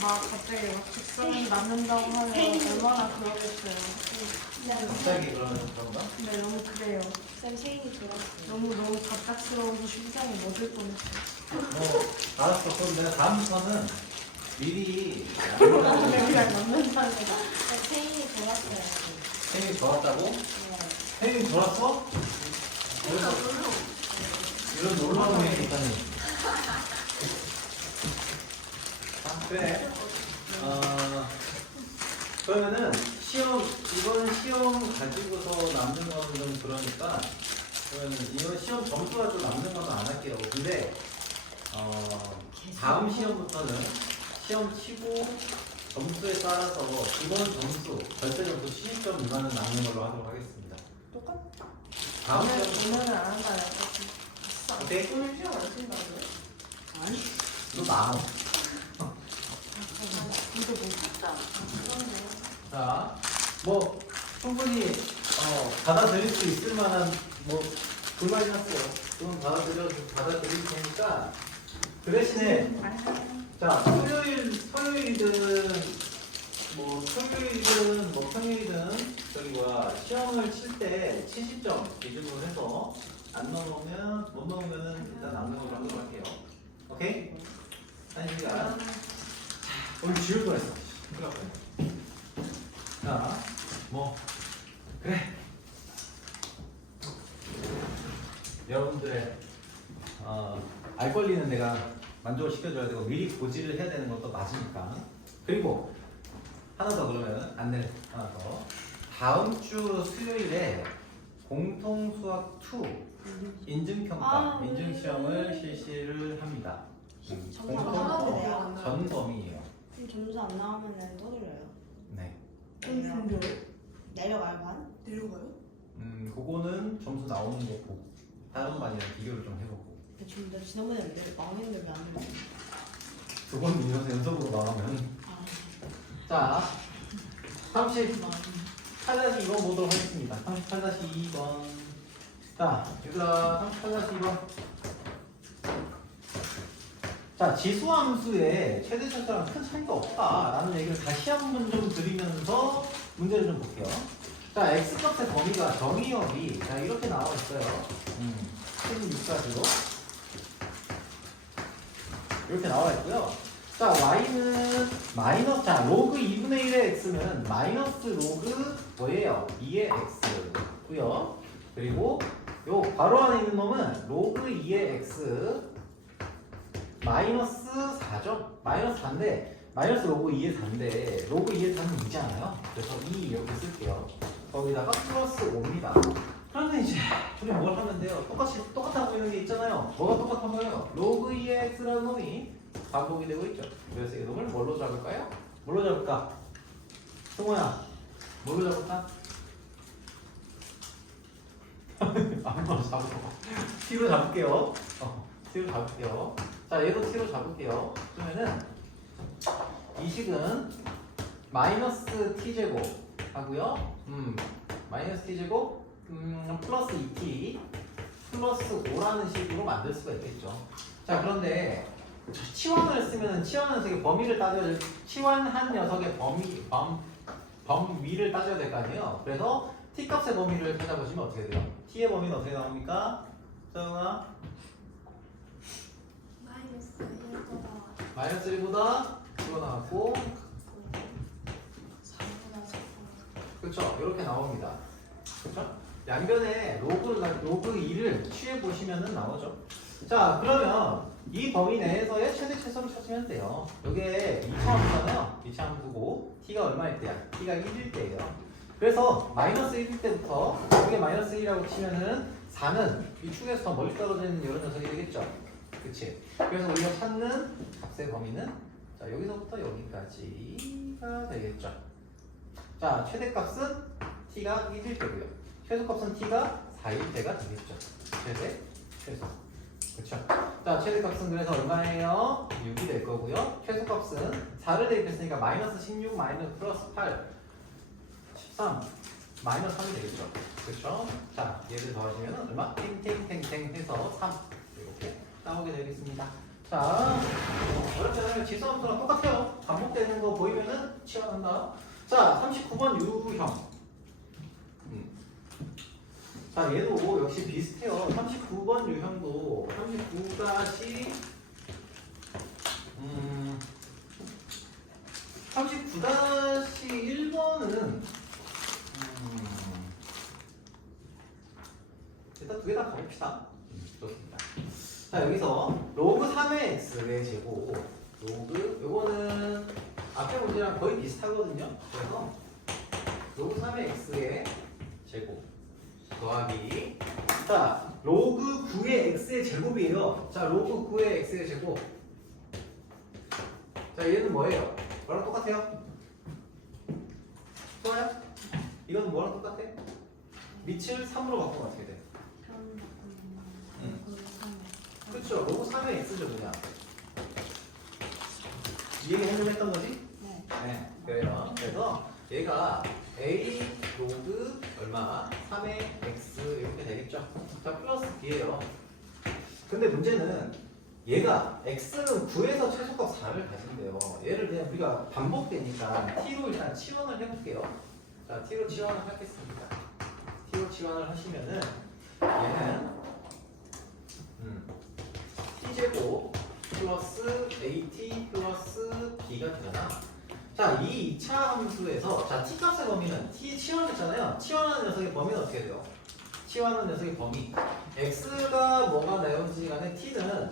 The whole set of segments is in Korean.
막 갑자기 막 직선이 남는다고 하면 얼마나 그러겠어요. 갑자기 그런가? 근데 너무 그래요. 쌤 체인이 돌았어요. 너무 갑작스러워서 심장이 멎을 뻔했어요. 알았어. 그럼 내가 다음부터는 미리 그냥 맞는다는 거. 체인이 돌았어요. 생이 좋았다고? 네. 생이 좋았어? 이런 놀라운 일이 있다니. 그래. 그러면은 이번 시험 가지고서 남는 거는 좀 그러니까 그러면 이번 시험 점수가 좀 남는 거는 안 할게요. 근데 다음 시험부터는 시험 치고 점수에 따라서 기본 점수, 절대 점수 70점 미만은 남는 걸로 하도록 하겠습니다. 똑같다. 다음 시험 오늘은 안 한다요. 오케이? 오늘 시험 안 쓴다고요? 아니. 너 나눠. 이거 못 했잖아. 자, 뭐 충분히 받아들일 수 있을 만한 뭐 불만이 났어요. 그건 받아들일 테니까 그 대신에 자 토요일이든 뭐 평일이든 시험을 칠 때 70점 기준으로 해서 안 넘으면 못 넘으면은 일단 남는 걸로 하도록 할게요. 오케이? 아니 우리가 오늘 지울 뻔했어. 큰일 날 뻔했네. 자, 뭐 그래. 여러분들의 알 권리는 내가 만족을 시켜줘야 되고 미리 고지를 해야 되는 것도 맞으니까. 그리고 하나 더 그러면 안내 하나 더. 다음 주 수요일에 공통수학 2 인증평가, 인증시험을 실시를 합니다. 점수 안 나와도 돼요? 전 범위예요. 그럼 점수 안 나오면 또 돌려요. 네. 좀 준비요? 내려가요 반? 내려가요? 그거는 점수 나오는 거고 다른 반이랑 비교를 좀 해보고. 근데 지난번에 망했는데 왜 안 됐지? 두 번 이어서 연속으로 나가면. 자, 38-2번 보도록 하겠습니다. 38-2번. 자, 얘들아, 38-2번. 자, 지수함수의 최대 차수랑 큰 차이가 없다라는 얘기를 다시 한 번 좀 드리면서 문제를 좀 볼게요. 자, x값의 범위가 정의역이 자 이렇게 나와 있어요. 16까지로 이렇게 나와 있고요. 자, y는 마이너스, 자, 로그 2분의 1의 x는 마이너스 로그 뭐예요? 2의 x고요. 그리고 요 바로 안에 있는 놈은 로그 2의 x 마이너스 4죠? 마이너스 4인데 마이너스 로그 2의 4인데 로그 2의 4는 2잖아요. 그래서 2 이렇게 쓸게요. 거기다가 플러스 5입니다. 그러면 이제 우리 뭘 하면 돼요? 똑같아 보이는 게 있잖아요. 뭐가 똑같아 보여요? 로그 2의 x라는 놈이 반복이 되고 있죠. 그래서 이 놈을 뭘로 잡을까요? 뭘로 잡을까? 승호야, 뭘로 잡을까? 아무거나 잡아. t로 잡을게요. t로 잡을게요. 자, 얘도 t로 잡을게요. 그러면은 이 식은 마이너스 t제곱 하고요. 마이너스 t제곱 플러스 2t 플러스 5라는 식으로 만들 수가 있겠죠. 자, 그런데 치환을 쓰면은 치환은 되게 범위를 따져야 치환한 녀석의 범위를 따져야 될 거 아니에요. 그래서 t 값의 범위를 찾아보시면 어떻게 돼요? t의 범위는 어떻게 나옵니까? 서영아? 마이너스 1보다 10가 나왔고, 그렇죠? 이렇게 나옵니다. 그렇죠? 양변에 로그 2를 취해 보시면은 나오죠. 자, 그러면 이 범위 내에서의 최대 최소를 찾으면 돼요. 이게 2차함수잖아요. 2차함수고 t가 얼마일 때야? t가 1일 때예요. 그래서 마이너스 1일 때부터 이게 마이너스 1이라고 치면은 4는 이 축에서 더 멀리 떨어지는 이런 녀석이 되겠죠. 그치? 그래서 우리가 찾는 값의 범위는 자, 여기서부터 여기까지가 되겠죠. 자, 최대값은 t가 1일 때고요. 최소값은 t가 4일 때가 되겠죠. 최소. 그렇죠. 자, 최대값은 그래서 얼마예요? 6이 될 거고요. 최소값은 4를 대입했으니까 마이너스 16 마이너스 플러스 8 13 마이너스 3이 되겠죠. 그렇죠. 자, 얘를 더하시면 얼마? 탱탱탱탱 해서 3 이렇게 나오게 되겠습니다. 자, 어렵잖아요. 지수함수랑 똑같아요. 반복되는 거 보이면은 치환한다. 자, 39번 유형. 자, 얘도 역시 비슷해요. 39번 유형도 39-1번은 일단 두 개 다 가봅시다. 좋습니다. 자, 여기서 로그 3의 x의 제곱 로그 요거는 앞에 문제랑 거의 비슷하거든요. 그래서 로그 3의 x의 제곱 더하기 자 로그 9의 x의 제곱이에요. 자 로그 9의 x의 제곱 자 얘는 뭐예요? 뭐랑 똑같아요? 좋아요? 이거는 뭐랑 똑같아? 밑을 3으로 바꾸면 어떻게 돼? 그렇죠. 로그 3의 x죠 그냥 이 얘기 방금 했던 거지? 네. 네 그래요. 그래서 얘가 a 로그 얼마 3의 x 이렇게 되겠죠. 자 플러스 b예요. 근데 문제는 얘가 x는 9에서 최소값 4를 가진대요. 얘를 그냥 우리가 반복되니까 t로 일단 치환을 해볼게요. 자 t로 치환을 하겠습니다. t로 치환을 하시면은 얘는 t제곱 플러스 at 플러스 b가 되잖아. 자, 이 2차 함수에서 자 t값의 범위는 t 치환했잖아요. 치환하는 녀석의 범위는 어떻게 돼요? 치환하는 녀석의 범위 x가 뭐가 나오는지 간에 t는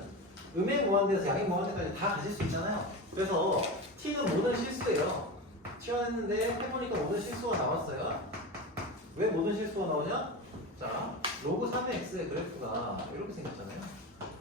음의 무한대에서 양의 무한대까지 다 가질 수 있잖아요. 그래서 t는 모든 실수예요. 치환했는데 해보니까 모든 실수가 나왔어요. 왜 모든 실수가 나오냐? 자, 로그 3의 x의 그래프가 이렇게 생겼잖아요.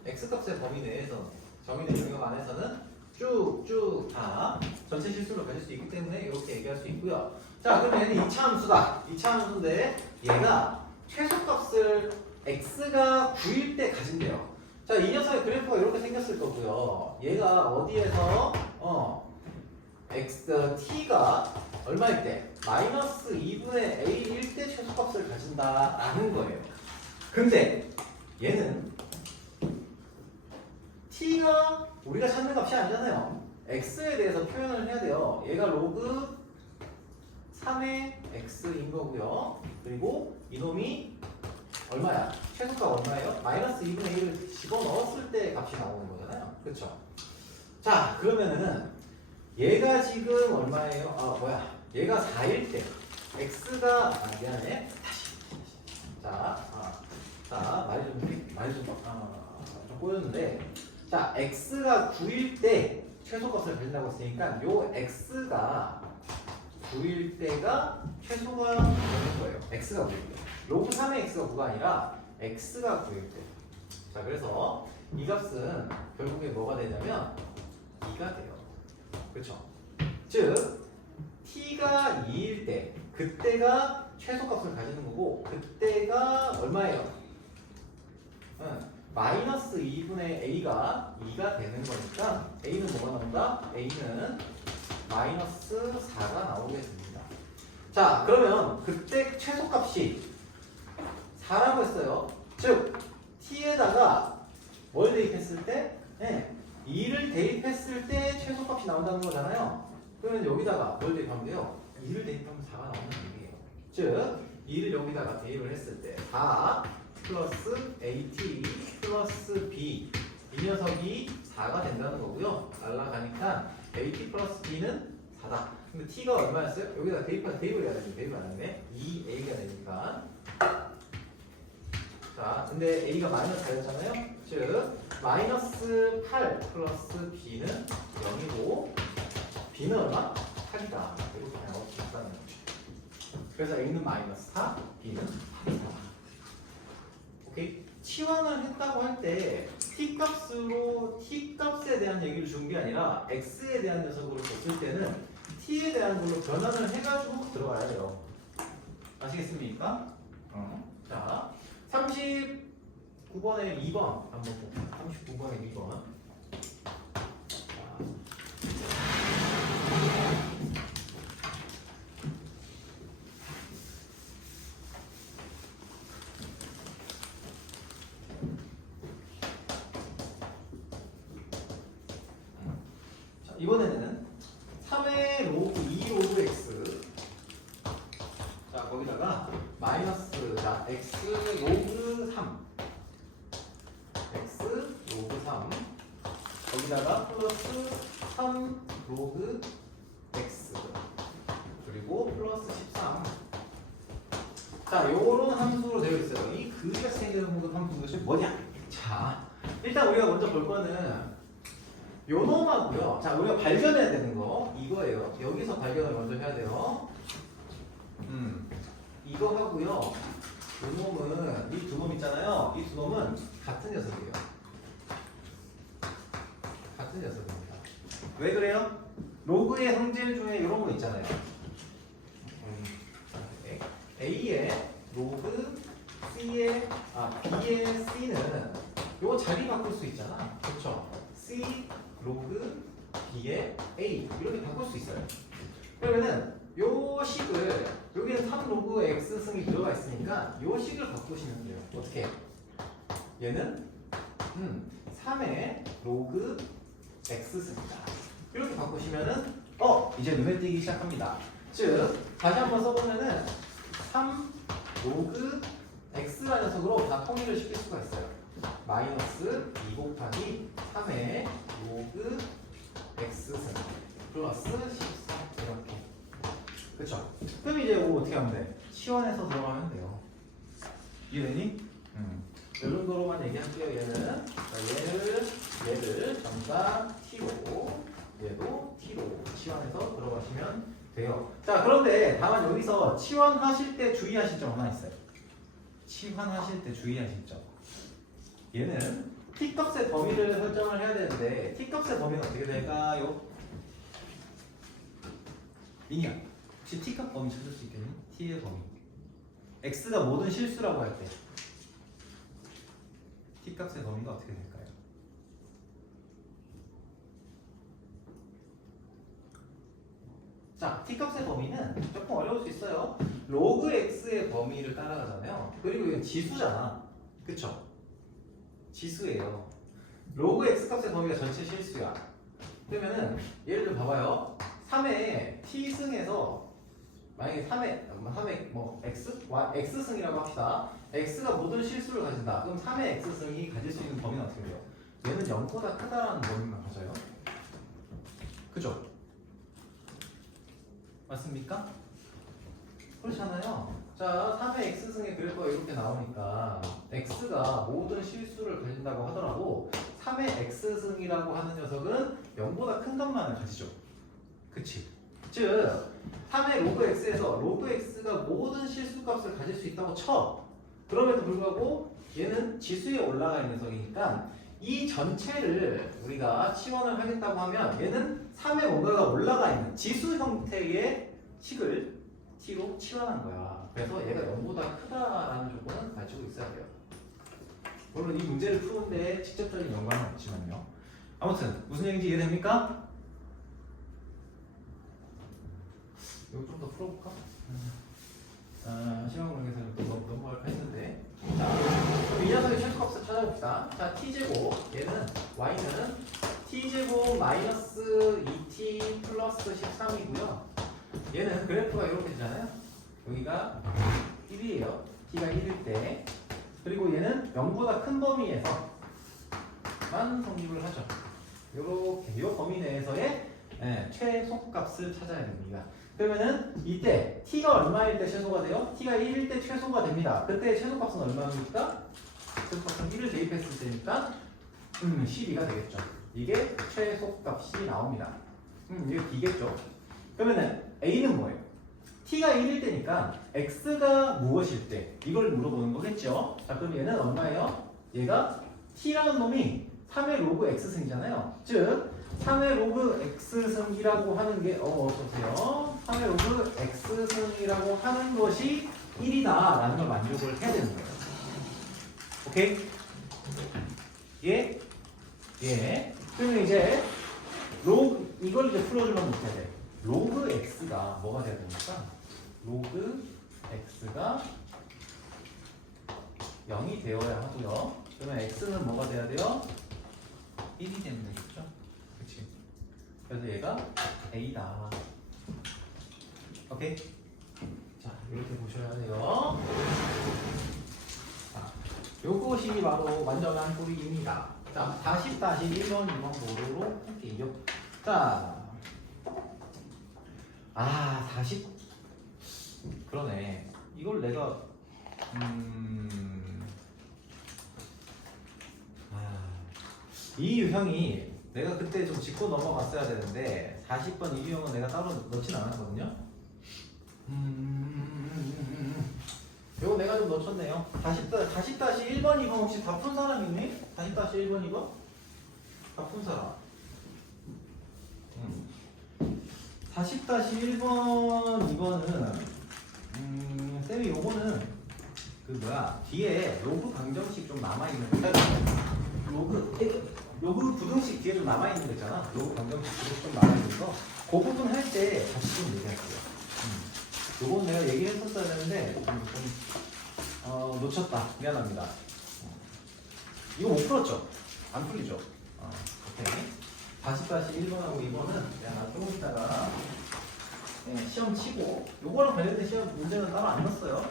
x값의 범위 내에서 정의된 영역 안에서는 쭉쭉 다 전체 실수를 가질 수 있기 때문에 이렇게 얘기할 수 있고요. 자, 그럼 얘는 2차 함수다. 2차 함수인데 얘가 최소값을 x가 9일 때 가진대요. 자, 이 녀석의 그래프가 이렇게 생겼을 거고요. 얘가 어디에서 t가 얼마일 때? 마이너스 2분의 a1 때 최소값을 가진다라는 거예요. 근데 얘는 t가 우리가 찾는 값이 아니잖아요. x에 대해서 표현을 해야 돼요. 얘가 로그 3의 x인 거고요. 그리고 이놈이 얼마야? 최소값 얼마예요? 마이너스 2분의 1을 집어넣었을 때 값이 나오는 거잖아요. 그렇죠? 자, 그러면은 얘가 지금 얼마예요? 얘가 4일 때 x가 미안해. 좀 꼬였는데 자, x가 9일 때 최소값을 가진다고 했으니까 요 x가 9일 때가 최소가 되는 거예요. x가 9일 때. 로그 3의 x가 9가 아니라 x가 9일 때. 자, 그래서 이 값은 결국에 뭐가 되냐면 2가 돼요. 그렇죠? 즉 t가 2일 때 그때가 최소값을 가지는 거고 그때가 얼마예요? 마이너스 2분의 a가 2가 되는 거니까 a는 뭐가 나온다? a는 마이너스 4가 나오게 됩니다. 자, 그러면 그때 최소값이 4라고 했어요. 즉 t에다가 뭘 대입했을 때? 2를 대입했을 때 최소값이 나온다는 거잖아요. 그러면 여기다가 뭘 대입하면 돼요? 2를 대입하면 4가 나오는 얘기예요. 즉 2를 여기다가 대입을 했을 때 4 플러스 AT 플러스 B 이 녀석이 4가 된다는 거고요. 날라가니까 AT 플러스 B는 4다. 근데 T가 얼마였어요? 여기다 대입을 해야 되는데 대입을 안 했네. 2A가 되니까 자, 근데 A가 마이너스 4였잖아요. 즉 마이너스 8 플러스 B는 0이고 B는 얼마? 8이다. 이렇게 나올 수 있다는 거죠. 그래서 A는 마이너스 4, B는 4. 오케이? 치환을 했다고 할 때 t값으로 t값에 대한 얘기를 준 게 아니라 x에 대한 녀석으로 줬을 때는 t에 대한 걸로 변환을 해가지고 들어가야 돼요. 아시겠습니까? 자, 39번에 2번 한번 볼게요. 39번에 2번. 이번에는 3의 로그 2 로그 x 자 거기다가 마이너스 자 x 로그 3 x 로그 3 거기다가 플러스 3 로그 x 그리고 플러스 13 자 요런 함수로 되어 있어요. 이 그지가 생기는 함수 도대체 뭐냐? 자 일단 우리가 먼저 볼 거는 요 놈하고요. 자 우리가 발견해야 되는 거 이거예요. 여기서 발견을 먼저 해야 돼요. 이거 하고요. 요 놈은 이 두 놈 있잖아요. 이 두 놈은 같은 녀석이에요. 같은 녀석입니다. 왜 그래요? 로그의 성질 중에 이런 거 있잖아요. A의 로그 B의 C는 요거 자리 바꿀 수 있잖아. 그렇죠? C 로그 B의 A 이렇게 바꿀 수 있어요. 그러면은 요 식을 여기는 3 로그 X 승이 들어가 있으니까 요 식을 바꾸시면 돼요. 어떻게? 얘는 3의 로그 X 승이다. 이렇게 바꾸시면은 이제 눈에 띄기 시작합니다. 즉 다시 한번 써보면은 3 로그 X라는 녀석으로 다 통일을 시킬 수가 있어요. 마이너스 2 곱하기 3의 로그 X승 플러스 13 이렇게 그쵸? 그럼 이제 이거 어떻게 하면 돼? 치환해서 들어가면 돼요. 이해되니? 이 정도로만 얘기할게요. 얘는 얘를 전자 T로 얘도 T로 치환해서 들어가시면 돼요. 자 그런데 다만 여기서 치환하실 때 주의하실 점 하나 있어요. 치환하실 때 주의하실 점. 얘는 T값의 범위를 설정을 해야 되는데 T값의 범위는 어떻게 될까요? 민이야 혹시 T값 범위 찾을 수 있겠니? T의 범위 X가 모든 실수라고 할 때 T값의 범위가 어떻게 될까요? 자, T값의 범위는 조금 어려울 수 있어요. 로그 X의 범위를 따라가잖아요. 그리고 이건 지수잖아. 그쵸? 지수예요. 로그 X값의 범위가 전체 실수야. 그러면은 예를 들어 봐봐요. 3의 T승에서 만약에 3의 뭐 X? X승이라고 합시다. X가 모든 실수를 가진다. 그럼 3의 X승이 가질 수 있는 범위는 어떻게 돼요? 얘는 0보다 크다라는 범위만 가져요. 그죠? 맞습니까? 그렇잖아요. 자, 3의 X승의 그래프가 이렇게 나오니까 X가 모든 실수를 가진다고 하더라도 3의 X승이라고 하는 녀석은 0보다 큰 것만을 가지죠. 그치? 즉 3의 로그 X에서 로그 X가 모든 실수값을 가질 수 있다고 쳐. 그럼에도 불구하고 얘는 지수에 올라가 있는 녀석이니까 이 전체를 우리가 치환을 하겠다고 하면 얘는 3의 뭔가가 올라가 있는 지수 형태의 식을 T로 치환한 거야. 그래서 얘가 0보다 크다라는 조건은 가지고 있어야 돼요. 물론 이 문제를 푸는데 직접적인 연관은 없지만요. 아무튼 무슨 얘기인지 이해됩니까? 이거 좀 더 풀어볼까? 시간 관계에서 넘어갈까 했는데 자, 그럼 이 녀석의 최소값을 찾아봅시다. 자, t제곱 얘는 y는 t제곱 마이너스 2t 플러스 13이고요 얘는 그래프가 이렇게 되잖아요. 여기가 1이에요. t가 1일 때 그리고 얘는 0보다 큰 범위에서만 성립을 하죠. 요렇게 이 범위 내에서의 최소값을 찾아야 됩니다. 그러면은 이때 t가 얼마일 때 최소가 돼요? t가 1일 때 최소가 됩니다. 그때 최소값은 얼마입니까? 최소값은 1을 대입했을 때니까 12가 되겠죠. 이게 최소값이 나옵니다. 이게 b겠죠. 그러면은 a는 뭐예요? t가 1일 때니까 x가 무엇일 때 이걸 물어보는 거겠죠. 자 그럼 얘는 얼마예요? 얘가 t라는 놈이 3의 로그 x승이잖아요. 즉 3의 로그 x승이라고 하는 게 어떠세요? 3의 로그 x승이라고 하는 것이 1이다 라는 걸 만족을 해야 되는 거예요. 오케이? 예? 예. 그러면 이제 로그 이걸 이제 풀어주면 어떻게 돼? 로그 x가 뭐가 돼야 됩니까? 로그 x가 0이 되어야 하고요. 그러면 x는 뭐가 돼야 돼요? 1이 되면 되겠죠? 그치? 그래서 얘가 A다. 오케이? 자, 이렇게 보셔야 돼요. 자, 요것이 바로 완전한 뿌리입니다. 자, 40-1번, 2번 보도록 할게요. 자, 40. 그러네. 이걸 내가, 이 유형이 내가 그때 좀 짚고 넘어갔어야 되는데 40번 이 유형은 내가 따로 넣진 않았거든요. 요거 내가 좀 놓쳤네요. 40-1번, 2번 혹시 다 푼 사람 있니? 40-1번, 2번? 다 푼 사람. 40-1번, 2번은 쌤이 요거는 뒤에 로그 강정식 좀 남아있는 로그 부등식 뒤에 좀 남아있는 거 있잖아. 로그 강정식 뒤에 좀 남아있는 거 그 부분 할 때 같이 좀 얘기할게요. 요건 내가 얘기했었어야 되는데 놓쳤다. 미안합니다. 이거 못 풀었죠? 안 풀리죠? 오케이. 40-1번하고 2번은 내가 조금 있다가 시험 치고 요거랑 관련된 시험 문제는 따로 안 넣었어요.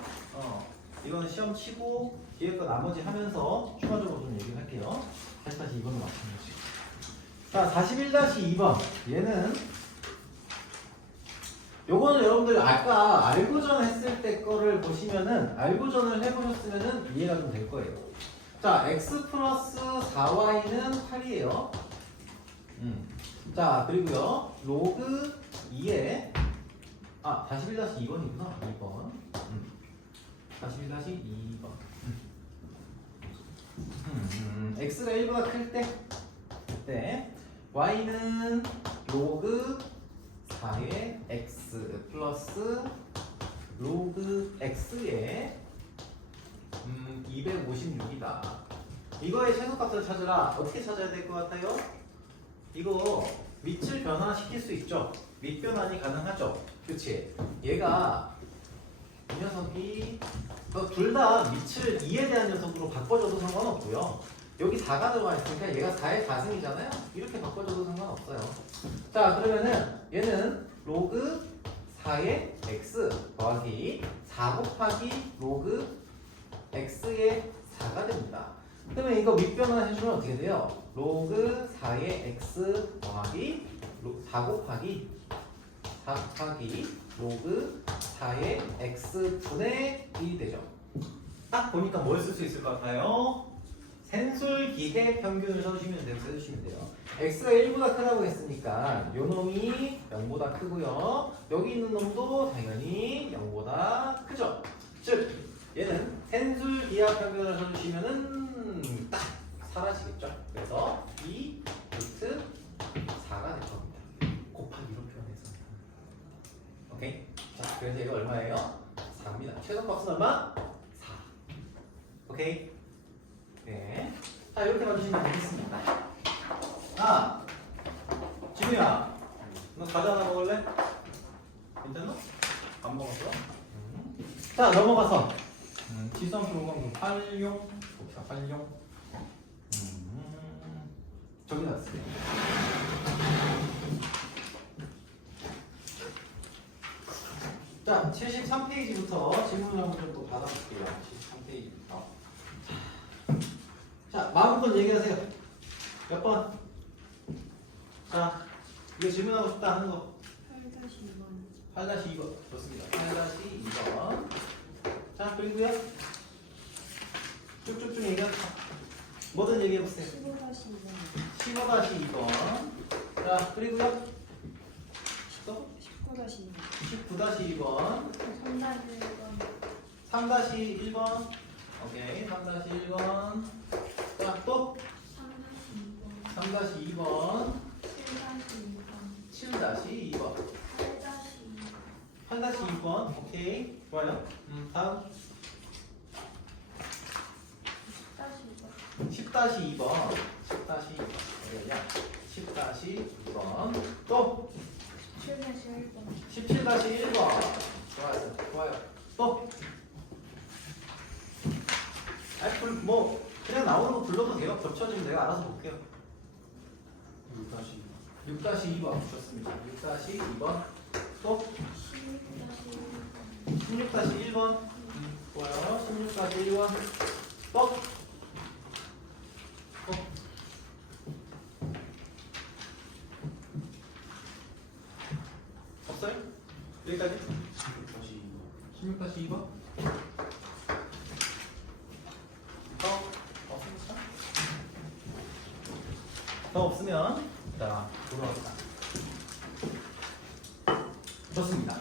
이거는 시험 치고 뒤에 거 나머지 하면서 추가적으로 좀 얘기를 할게요. 40-2번은 마찬가지. 자, 41-2번 얘는 요거는 여러분들 아까 알고전 했을 때 거를 보시면은 알고전을 해보셨으면은 이해가 좀 될 거예요. 자, x 플러스 4y는 8이에요. 자, 그리고요 로그 2에 41-2번이구나. 2번. 41-2번. x가 1보다 클 때, 그때 y는 로그 4의 x 플러스 로그 x의 256이다. 이거의 최소값을 찾으라. 어떻게 찾아야 될 것 같아요? 이거 밑을 변화시킬 수 있죠? 밑 변환이 가능하죠? 그치? 얘가 이 녀석이 둘 다 밑을 2에 대한 녀석으로 바꿔줘도 상관없고요. 여기 4가 들어가 있으니까 얘가 4의 4승이잖아요? 이렇게 바꿔줘도 상관없어요. 자, 그러면은 얘는 로그 4의 x 더하기 4 곱하기 로그 x의 4가 됩니다. 그러면 이거 밑변환 해주면 어떻게 돼요? 로그 4의 x 더하기 4 곱하기 로그 4의 x분의 1이 되죠. 딱 보니까 뭘 쓸 수 있을 것 같아요? 산술기계 평균을 써주시면 돼요. x가 1보다 크다고 했으니까 요 놈이 0보다 크고요. 여기 있는 놈도 당연히 0보다 크죠. 즉 얘는 산술기하 평균을 써주시면은 딱 사라지겠죠. 그래서 2 루트 4가 될 겁니다. 곱하기로 표현해서. 오케이? 자, 그래서 이거 얼마예요? 4입니다. 최소값은 얼마? 4. 오케이? 네. 자, 이렇게 봐주시면 되겠습니다. 지우야, 너 과자 하나 먹을래? 괜찮아? 안 먹었어? 자, 넘어가서 지수함수 공간분 활용 봅시다. 활용 저기 났어요. 자, 73페이지부터 질문을 한번 좀 받아볼게요. 73페이지부터. 자, 마음껏 얘기하세요. 몇 번? 자, 이거 질문하고 싶다 하는 거. 8-2번. 8-2번. 좋습니다. 8-2번. 자, 그리고요. 쭉쭉쭉 얘기합시다. 뭐든 얘기해보세요. 15-2번. 15-2번. 자, 그리고요. 또? 19-2번. 19-2번. 3-1번. 3-1번. 오케이. 3-1번. 자, 또? 3-2번. 7-2번. 8-2번. 오케이. 좋아요. 다음. 10-2번. 10-2번. 10-2번. 또? 17-1번. 좋아요. 좋아요. 또? 뭐 그냥 나오는 거 불러도 돼요. 겹쳐지면 내가 알아서 볼게요. 6-2. 6-2번 좋습니다. 6-2번 또 16-1번 좋아요. 16-1번 또 없어요? 여기까지? 16-2번 더 없으면 자 돌아왔다. 좋습니다.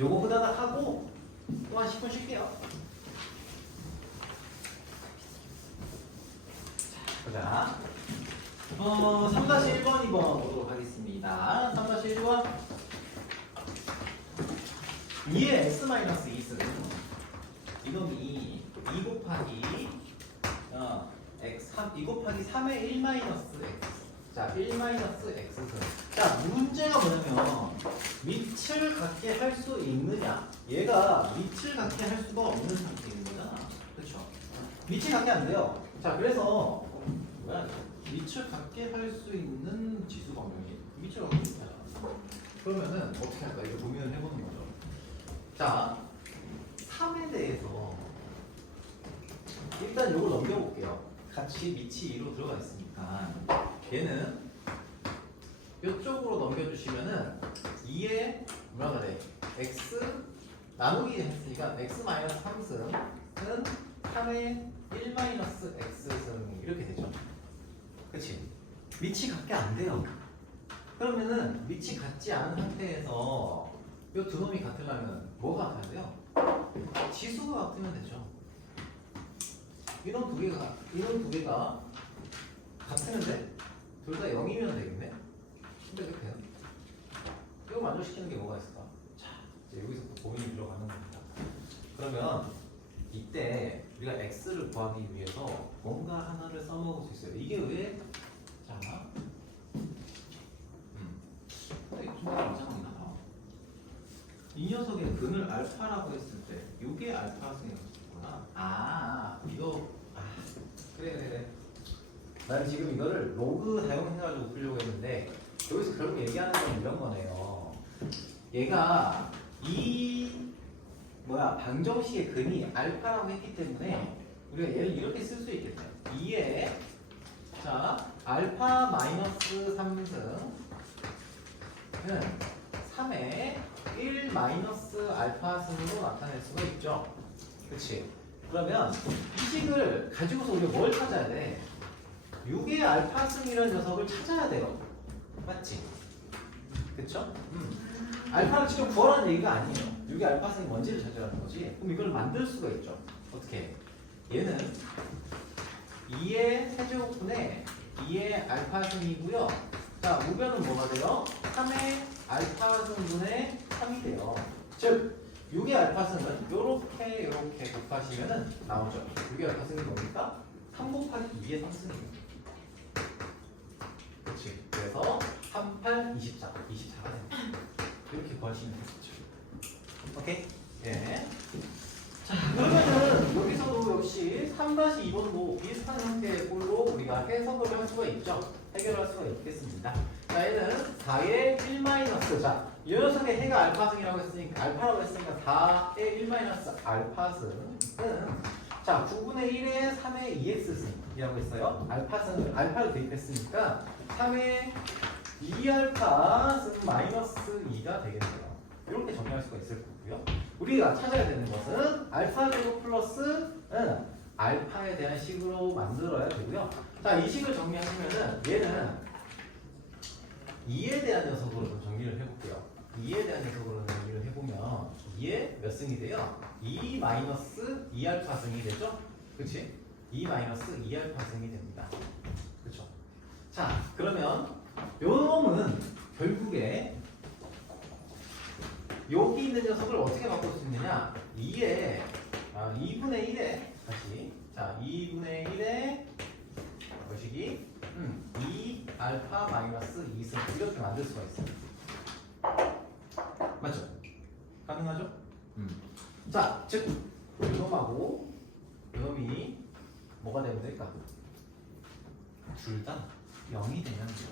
요거 후다닥 하고 또 한 10분 쉴게요. 자, 보자. 3-1번 2번 보도록 하겠습니다. 3-1번 2의 x-2 쓰는 이놈이 2 곱하기 x 2 곱하기 3의 1-x. 자, 1-x승. 자, 문제가 뭐냐면 밑을 갖게 할 수 있느냐? 얘가 밑을 갖게 할 수가 없는 상태인 거잖아. 그렇죠? 밑이 갖게 안 돼요. 자, 그래서 뭐야? 밑을 갖게 할 수 있는 지수 방정식. 밑을 갖게 못하잖아. 그러면은 어떻게 할까? 이거 고민을 해보는 거죠. 자, 3에 대해서 일단 요걸 넘겨볼게요. 같이 밑이 2로 들어가 있으니까 얘는 이쪽으로 넘겨주시면은 2에 뭐라 그래? x 나누기 했으니까 x-3승은 3의 1-x승 이렇게 되죠. 그치? 밑이 같게 안 돼요. 그러면은 밑이 같지 않은 상태에서 이 두 놈이 같으려면 뭐가 같아야 돼요? 지수가 같으면 되죠. 이놈 두 개가 같으면 돼? 둘 다 0이면 되겠네? 근데 이렇게 이거 만족시키는 게 뭐가 있을까? 자, 이제 여기서부터 고민이 들어가는 겁니다. 그러면 이때 우리가 x를 구하기 위해서 뭔가 하나를 써먹을 수 있어요. 이게 왜? 자, 이게 좀 이상하다. 이 녀석의 근을 알파라고 했을 때 이게 알파승이었구나. 이거 그래. 난 지금 이거를 로그 사용해가지고 풀려고 했는데 여기서 결국 얘기하는 건 이런 거네요. 얘가 이 방정식의 근이 알파라고 했기 때문에 우리가 얘를 이렇게 쓸 수 있겠네. 2에 자 알파 마이너스 3승은 3의 1 마이너스 알파 승으로 나타낼 수가 있죠. 그치? 그러면 이 식을 가지고서 우리가 뭘 찾아야 돼? 6의 알파승이라는 녀석을 찾아야 돼요. 맞지? 그쵸? 알파를 지금 구하라는 얘기가 아니에요. 6의 알파승이 뭔지를 찾으라는 거지. 그럼 이걸 만들 수가 있죠. 어떻게? 얘는 2의 세제곱분의 2의 알파승이고요. 자, 우변은 뭐가 돼요? 3의 알파승분의 3이 돼요. 즉 6의 알파승은 요렇게 곱하시면은 나오죠. 6의 알파승이 뭡니까? 3 곱하기 2의 3승입니다. 그렇지. 그래서 3, 8, 24. 24가 됩니다. 이렇게 구하시면 되겠죠. 오케이? 예. 자, 그러면은 여기서도 역시 3-2번도 비슷한 형태의 꼴로 우리가 해석을 할 수가 있죠. 해결할 수가 있겠습니다. 자, 얘는 4의 1- 자, 이 녀석의 해가 알파승이라고 했으니까 알파라고 했으니까 4의 1-알파승은 자, 9분의 1의 3의 2x승이라고 했어요. 알파를 대입했으니까 3의 2알파승 마이너스 2가 되겠네요. 이렇게 정리할 수가 있을 거고요. 우리가 찾아야 되는 것은 알파 제곱 플러스 알파에 대한 식으로 만들어야 되고요. 자, 이 식을 정리하시면은 얘는 2에 대한 녀석으로 좀 정리를 해볼게요. 2에 대한 녀석으로 정리를 해보면 2에 몇 승이 돼요? 2 마이너스 2알파 승이 되죠? 그치? 2 마이너스 2알파 승이 됩니다. 그쵸? 자, 그러면 요 놈은 결국에 여기 있는 녀석을 어떻게 바꿀 수 있느냐? 2의 2분의 1에 다시 자 2분의 1에 뭐시기 2 알파 마이너스 2승 이렇게 만들 수가 있어요. 맞죠? 가능하죠? 자, 즉 이놈하고 이놈이 뭐가 되면 될까? 둘 다 0이 되면 돼요.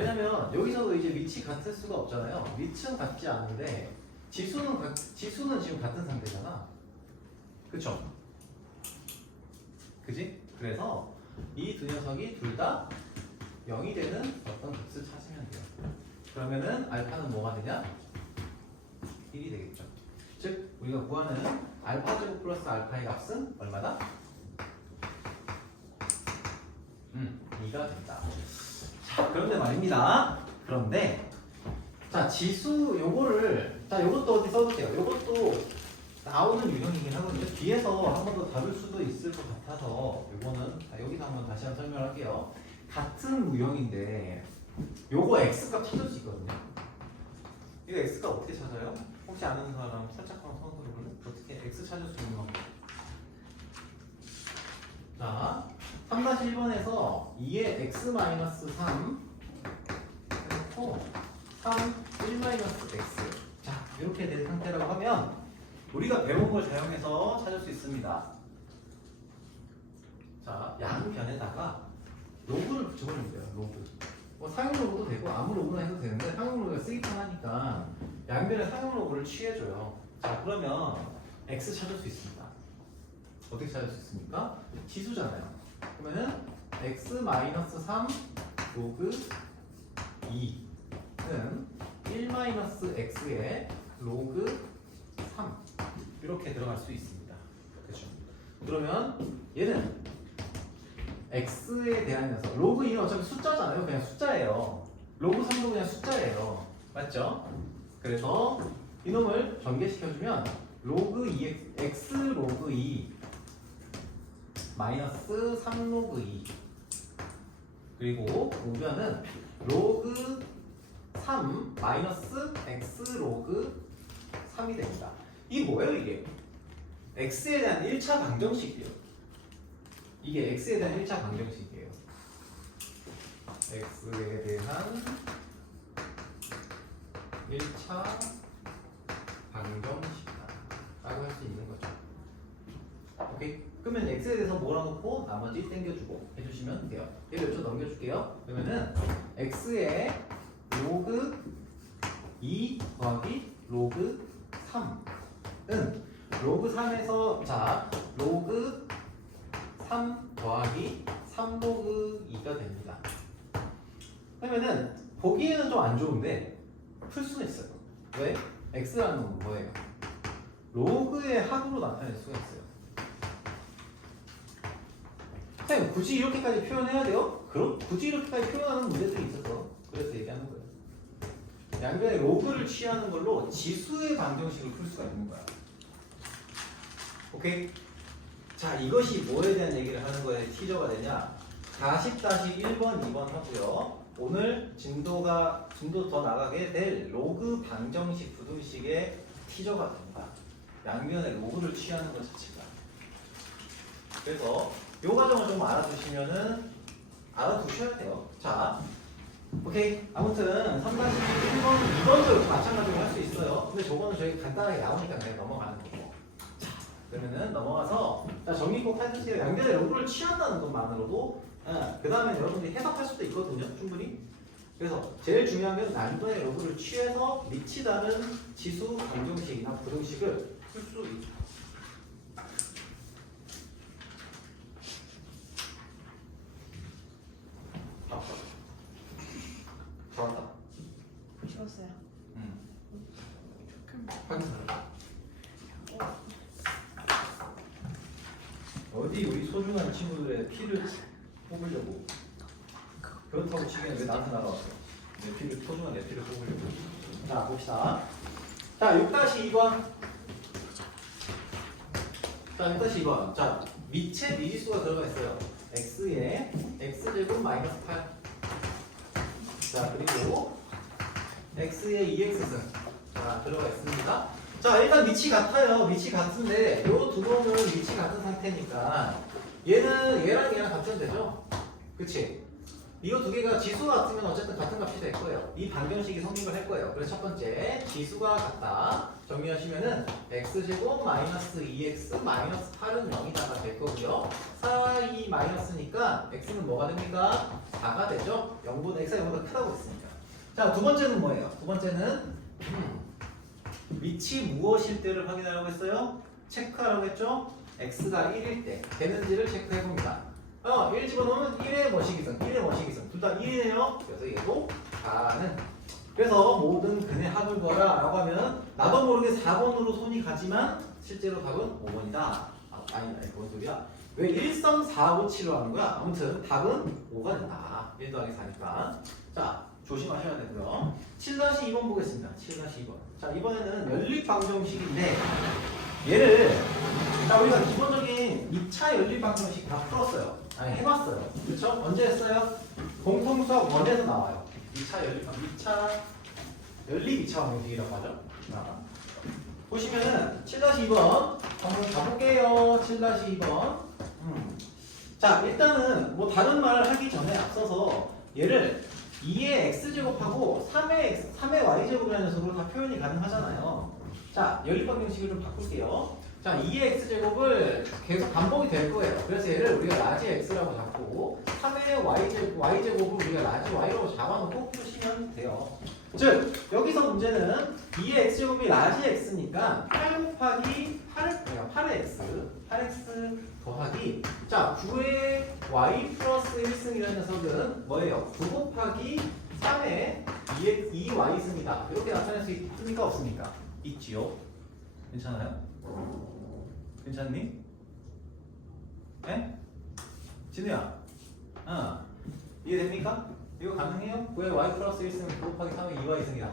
왜냐면 여기서도 이제 밑이 같을 수가 없잖아요. 밑은 같지 않은데 지수는 지금 같은 상태잖아. 그쵸? 그지? 그래서 이 두 녀석이 둘 다 0이 되는 어떤 값을 찾으면 돼요. 그러면은 알파는 뭐가 되냐? 1이 되겠죠. 즉 우리가 구하는 알파 제곱 플러스 알파의 값은 얼마다? 2가 된다. 자, 그런데 말입니다. 그런데 자 지수 요거를 자 요것도 어디 써볼게요. 요것도 나오는 유형이긴 하거든요. 뒤에서 한 번 더 다룰 수도 있을 것 같아서 요거는 여기서 한번 다시 한번 설명할게요. 같은 유형인데 요거 x값 찾을 수 있거든요. 이거 x값 어떻게 찾아요? 혹시 아는 사람 살짝 한번 손 들어볼래? 어떻게 x 찾을 수 있는 거? 자, 3-1번에서 2의 x-3 해놓고 3, 1-x 자, 이렇게 된 상태라고 하면 우리가 배운 걸 사용해서 찾을 수 있습니다. 자, 양변에다가 로그를 붙여버리면 돼요. 로그. 뭐 사용 로그도 되고 아무 로그나 해도 되는데 사용 로그가 쓰기 편하니까 양변에 사용 로그를 취해줘요. 자, 그러면 x 찾을 수 있습니다. 어떻게 찾을 수 있습니까? 지수잖아요. 그러면은 x-3 로그 2는 1-x의 로그 3 이렇게 들어갈 수 있습니다. 그렇죠? 그러면 얘는 x에 대한 녀석 로그 2는 어차피 숫자잖아요. 그냥 숫자예요. 로그 3도 그냥 숫자예요. 맞죠? 그래서 이놈을 전개시켜주면 로그 2 x 로그 2 마이너스 3 로그 2 그리고 우변은 로그 3 마이너스 x 로그 3이 됩니다. 이게 뭐예요 이게? x에 대한 1차 방정식이에요. 이게 x에 대한 1차 방정식이에요. x에 대한 1차 방정식이다 라고 할 수 있는 거죠. 오케이? 그러면 x에 대해서 몰아놓고 나머지 땡겨주고 해주시면 돼요. 얘를 좀 넘겨줄게요. 그러면은 x의 로그 2 더하기 로그 3은 로그 3에서 자 로그 3 더하기 3 로그 2가 됩니다. 그러면은 보기에는 좀 안 좋은데 풀 수는 있어요. 왜? x라는 건 뭐예요? 로그의 합으로 나타낼 수가 있어요. 선생님 굳이 이렇게까지 표현해야 돼요? 그럼 굳이 이렇게까지 표현하는 문제들이 있어서 그래서 얘기하는 거예요. 양변의 로그를 취하는 걸로 지수의 방정식을 풀 수가 있는 거야. 오케이? 자, 이것이 뭐에 대한 얘기를 하는 거에 티저가 되냐? 40-1번, 2번 하고요. 오늘 진도 더 나가게 될 로그 방정식 부등식의 티저가 된다. 양변의 로그를 취하는 것 자체가. 그래서 이 과정을 좀 알아두시면은 알아두셔야 돼요. 자, 오케이. 아무튼 3-1번, 2번도 마찬가지로 할 수 있어요. 근데 저거는 저희 간단하게 나오니까 그냥 넘어가는 거고. 자, 그러면은 넘어가서 자, 정리 꼭 해주세요. 양변의 로그를 취한다는 것만으로도 그 다음에 여러분들이 해석할 수도 있거든요. 충분히. 그래서 제일 중요한 건 양변의 로그를 취해서 밑이 다른 지수 방정식이나 부등식을 풀 수 있죠. 좋았다. 좋았어요. 확인하라. 어디 우리 소중한 친구들의 피를 뽑으려고 그렇다고 치기엔 왜 나한테 날아왔어? 내 피를 소중한 내 피를 뽑으려고. 자 봅시다. 자 6-2번. 자 6-2번. 자 밑에 미지수가 들어가 있어요. x에 x제곱 마이너스 8. 자 그리고 x에 2x승 자 들어가 있습니다. 자 일단 밑이 같아요. 밑이 같은데 요 두 번은 밑이 같은 상태니까 얘는 얘랑 같으면 되죠. 그치? 이거 두 개가 지수가 같으면 어쨌든 같은 값이 될 거예요. 이 방정식이 성립을 할 거예요. 그래서 첫 번째 지수가 같다. 정리하시면은 x제곱 마이너스 2x 마이너스 8은 0이다가 될 거고요. 4, 2 마이너스니까 x는 뭐가 됩니까? 4가 되죠. 0보다 x가 0보다 크다고 했으니까. 자, 두 번째는 뭐예요? 두 번째는 위치 무엇일 때를 확인하라고 했어요? 체크하라고 했죠? x가 1일 때 되는지를 체크해 봅니다. 1 집어넣으면 1의 뭐식이든 1의 뭐식이든 둘 다 1이네요. 그래서 얘도 4는 그래서 모든 근의 합을 구하라 라고 하면 나도 모르게 4번으로 손이 가지만 실제로 답은 5번이다. 아니다. 뭔 소리야? 왜 1, 3, 4, 5, 7로 하는 거야? 아무튼 답은 5가 된다. 1 더하기 4니까. 자, 조심하셔야 되고요. 7-2번 보겠습니다. 7-2번. 자, 이번에는 연립방정식인데 얘를 자, 우리가 기본적인 2차 연립방정식 다 풀었어요. 아니, 해봤어요. 그렇죠? 언제 했어요? 공통수학 1에서 나와요. 2차 연립 2차 방정식이라고 하죠. 자, 보시면은 7-2번 한번 가볼게요. 7-2번. 자, 일단은 뭐 다른 말을 하기 전에 앞서서 얘를 2의 x제곱하고 3의 y제곱이라는 녀석으로 다 표현이 가능하잖아요. 자, 연립방정식을 좀 바꿀게요. 자, 2의 x제곱을 계속 반복이 될 거예요. 그래서 얘를 우리가 라지 x라고 잡고 3의 y제곱을 우리가 라지 y라고 잡아놓고 푸시면 돼요. 즉, 여기서 문제는 2의 x제곱이 라지 x니까 8 곱하기 8의 x 더하기 자, 9의 y 플러스 1승이라는 녀석은 뭐예요? 9 곱하기 3의 2y승이다. 이렇게 나타낼 수 있습니까? 없습니까? 있지요. 괜찮아요? 괜찮니? 에? 진우야. 이해됩니까? 이거 가능해요? 9의 y 플러스 1승은 9 곱하기 3의 2y승이다.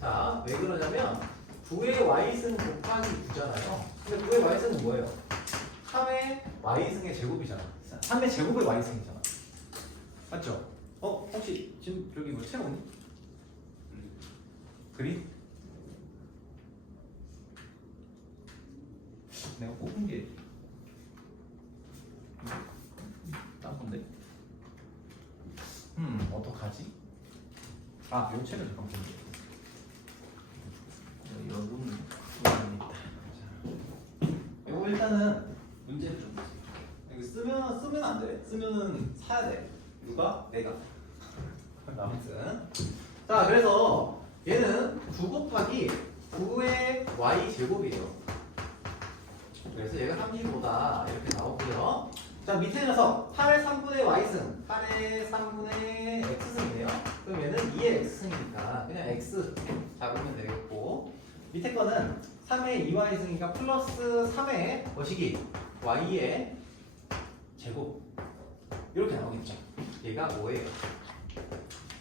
자, 왜 그러냐면 9의 y승 곱하기 9잖아요. 근데 9의 y승은 뭐예요? 3의 y승의 제곱이잖아. 3의 제곱의 y승이잖아. 맞죠? 혹시 지금 저기 뭐 채우니? 그림? 내가 뽑은 게 딴 건데? 어떡하지? 요 책을 잠깐 볼게요. 여러분, 이거 일단은 문제를 좀 보세요. 이거 쓰면 안 돼. 쓰면은 사야 돼. 누가? 내가. 아무튼. 자, 그래서 얘는 9 곱하기 9의 y 제곱이에요. 그래서 얘가 35다 이렇게 나오고요. 자, 밑에 녀석 8의 3분의 y승, 8의 3분의 x승이에요. 그럼 얘는 2의 x승이니까 그냥 x 잡으면 되겠고, 밑에 거는 3의 2y승이니까 플러스 3의 뭐시기 y의 제곱 이렇게 나오겠죠. 얘가 5예요.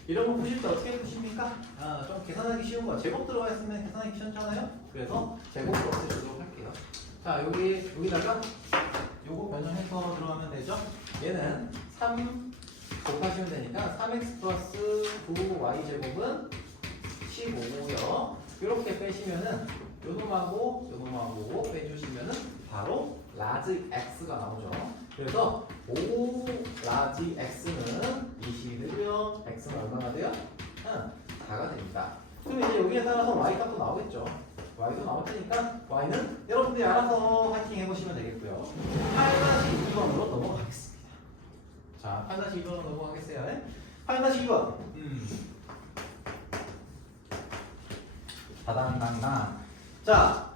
이런 거 푸실 때 어떻게 푸십니까? 좀 계산하기 쉬운 거. 제곱 들어가 있으면 계산하기 쉬웠잖아요. 그래서 제곱을 없애주도록 할게요. 자, 여기다가 요거 변형해서 들어가면 되죠. 얘는 3 곱하시면 되니까 3x 플러스 9y 제곱은 15고요. 이렇게 빼시면은 요놈하고 빼주시면은 바로 라지 x가 나오죠. 그래서 5 라지 x는 20이고요. x는 얼마나 돼요? 4가 됩니다. 그럼 이제 여기에 따라서 y 값도 나오겠죠. y도 나올 테니까 y는 여러분들이 알아서 파이팅 해보시면 되겠고요. 8-2번으로 넘어가겠습니다. 자, 8-2번으로 넘어가겠어요. 8-2번. 다당당당. 자,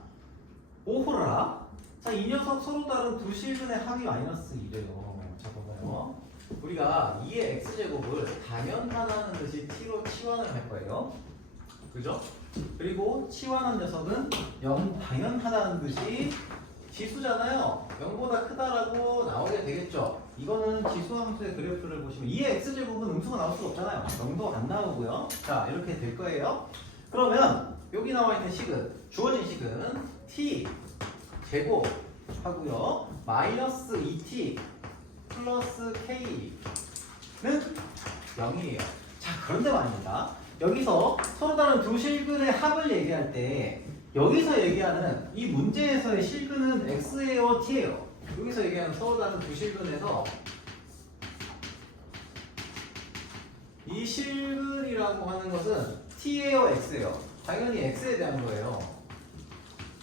오호라. 자, 이 녀석 서로 다른 두 실근의 합이 마이너스 2래요. 자, 봐봐요. 우리가 2의 x제곱을 당연하다는 듯이 t로 치환을 할 거예요. 그죠? 그리고 치환한 녀석은 0 당연하다는 듯이 지수잖아요. 0보다 크다라고 나오게 되겠죠. 이거는 지수함수의 그래프를 보시면 2의 x제곱은 음수가 나올 수 없잖아요. 0도 안 나오고요. 자, 이렇게 될 거예요. 그러면 여기 나와 있는 식은, 주어진 식은 t 제곱 하고요. 마이너스 2t 플러스 k는 0이에요. 자, 그런데 말입니다. 여기서 서로 다른 두 실근의 합을 얘기할 때 여기서 얘기하는 이 문제에서의 실근은 x예요, t예요. 여기서 얘기하는 서로 다른 두 실근에서 이 실근이라고 하는 것은 t예요, x예요? 당연히 x에 대한 거예요.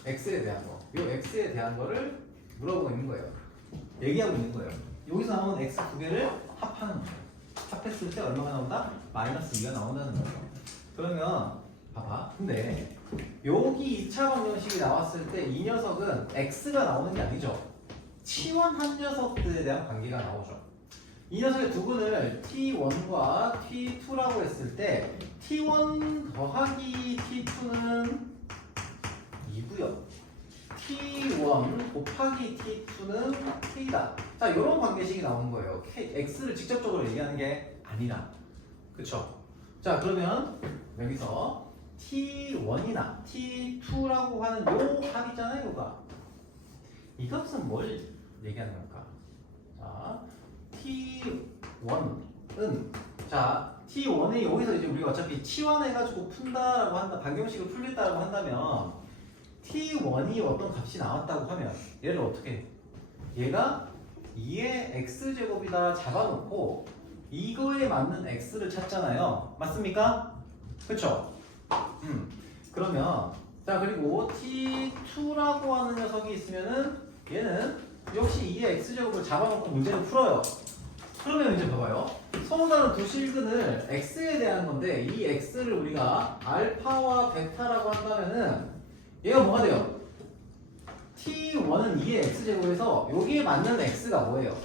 x에 대한 거. 요 x에 대한 거를 물어보고 있는 거예요. 얘기하고 있는 거예요. 여기서 나온 x 두 개를 합하는 거예요. 합했을 때 얼마가 나온다? 마이너스 2가 나온다는 거예요. 그러면 봐봐. 근데 여기 2차 방정식이 나왔을 때 이 녀석은 x가 나오는 게 아니죠. 치환한 녀석들에 대한 관계가 나오죠. 이 녀석의 두근을 t1과 t2라고 했을 때 t1 더하기 t2는 2고요. t1 곱하기 t2는 k다. 자, 이런 관계식이 나오는 거예요. x를 직접적으로 얘기하는 게 아니라. 그쵸? 자, 그러면 여기서 t1이나 t2라고 하는 요 합이잖아요, 요가. 이것은 뭘 얘기하는 걸까? 자, t1은 자, t1이 여기서 이제 우리가 어차피 치환해가지고 푼다라고 한다, 방정식을 풀겠다라고 한다면 t1이 어떤 값이 나왔다고 하면 얘를 어떻게 해? 얘가 2의 x제곱이다 잡아놓고 이거에 맞는 x를 찾잖아요. 맞습니까? 그쵸? 그러면 자, 그리고 t2라고 하는 녀석이 있으면은 얘는 역시 2의 x제곱을 잡아놓고 문제를 풀어요. 그러면 이제 봐봐요. 서로 두 실근을 x에 대한 건데 이 x를 우리가 알파와 베타라고 한다면은 얘가 뭐가 돼요? t1은 2의 x제곱에서 여기에 맞는 x가 뭐예요?